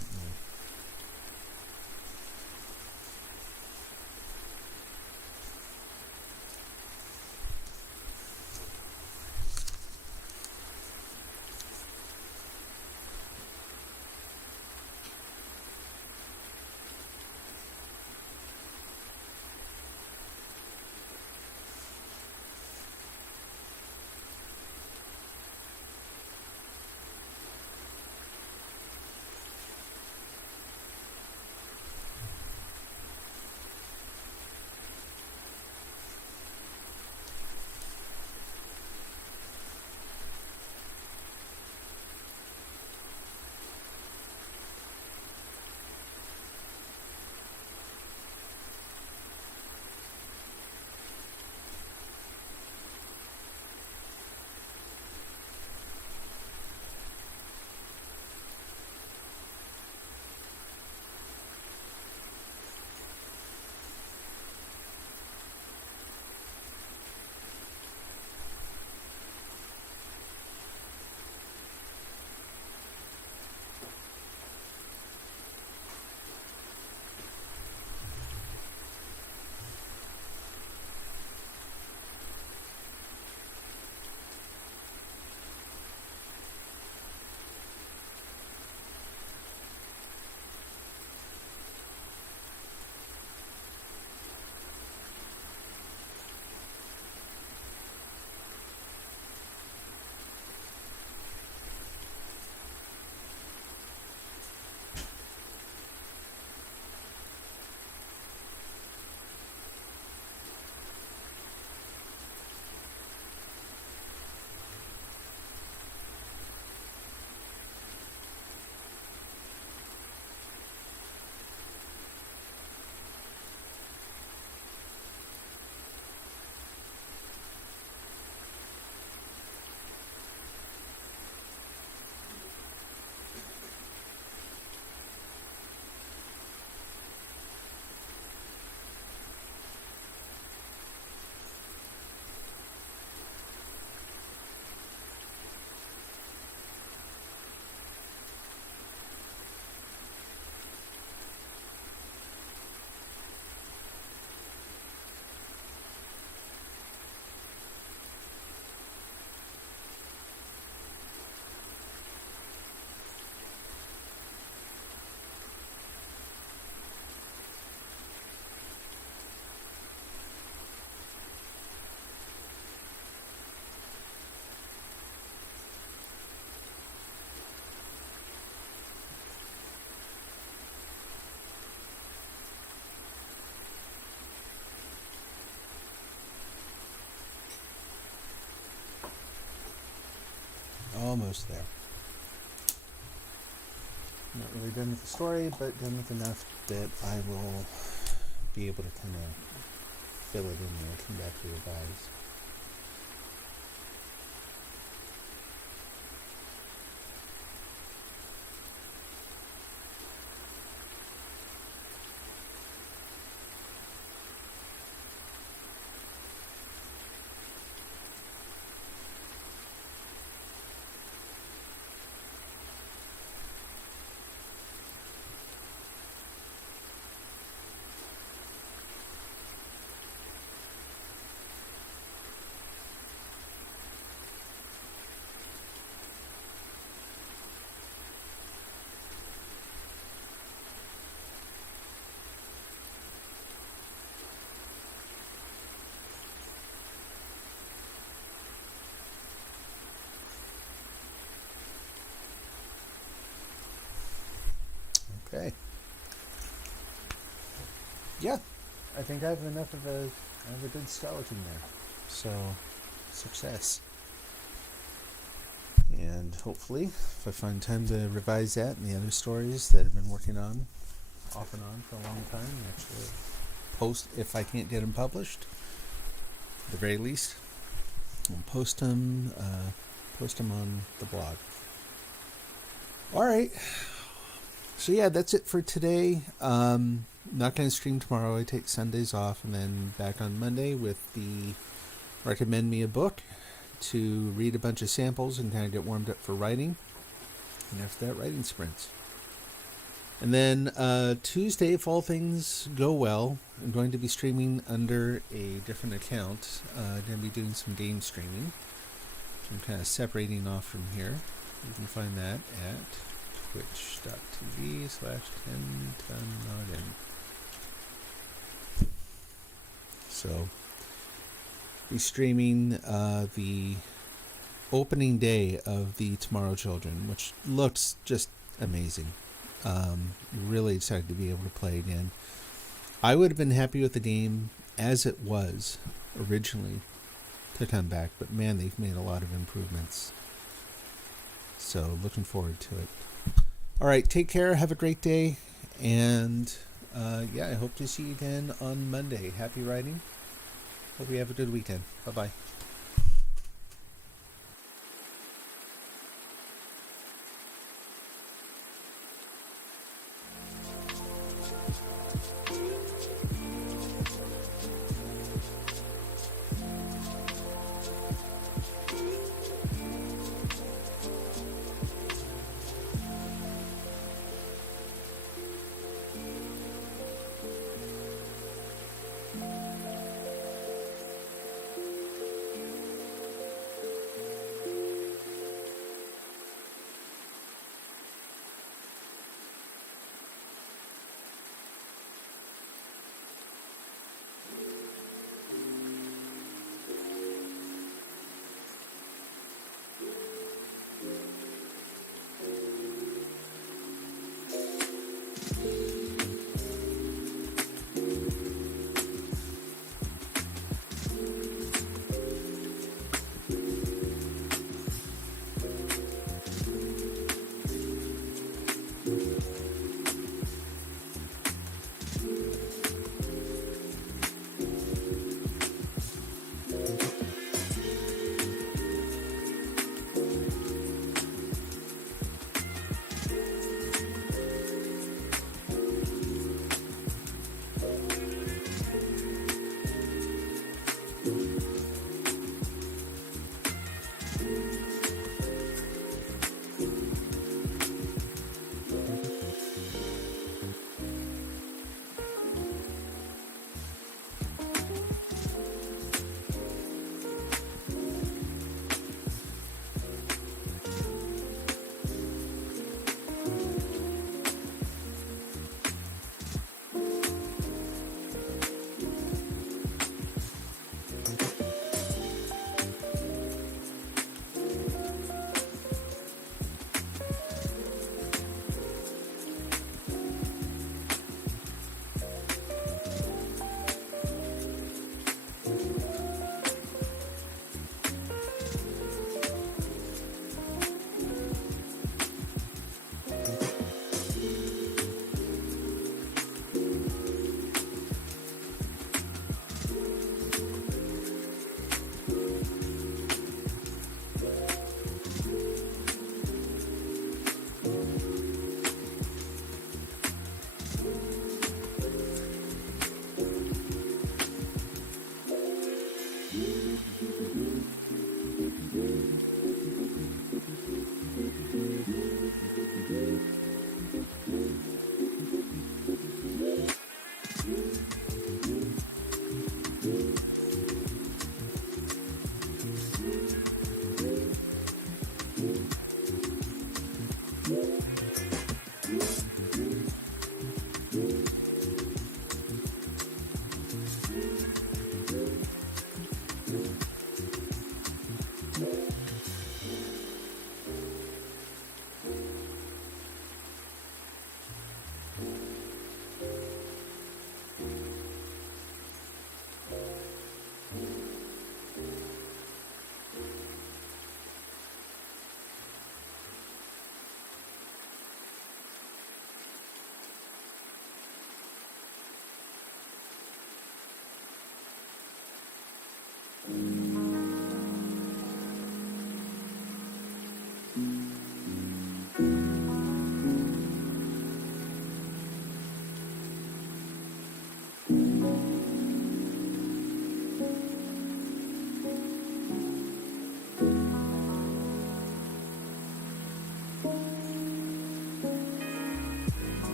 Almost there. Not really done with the story, but done with enough that I will be able to kind of fill it in when I come back to revise. Okay. Yeah, I think I have enough of a good skeleton there. So, success. And hopefully, if I find time to revise that and the other stories that I've been working on, off and on for a long time, actually post, if I can't get them published, at the very least, I'll post them on the blog. All right. So yeah, that's it for today. Not going to stream tomorrow. I take Sundays off and then back on Monday with the recommend me a book. to read a bunch of samples and kind of get warmed up for writing. And after that, writing sprints. And then Tuesday, if all things go well, I'm going to be streaming under a different account. I'm going to be doing some game streaming. So I'm kind of separating off from here. You can find that at twitch.tv/10tonlogin. So, be streaming the opening day of the Tomorrow Children, which looks just amazing. Really excited to be able to play again. I would have been happy with the game as it was originally to come back, but man, they've made a lot of improvements. So looking forward to it. All right, take care, have a great day, and yeah, I hope to see you again on Monday. Happy writing. Hope you have a good weekend. Bye-bye.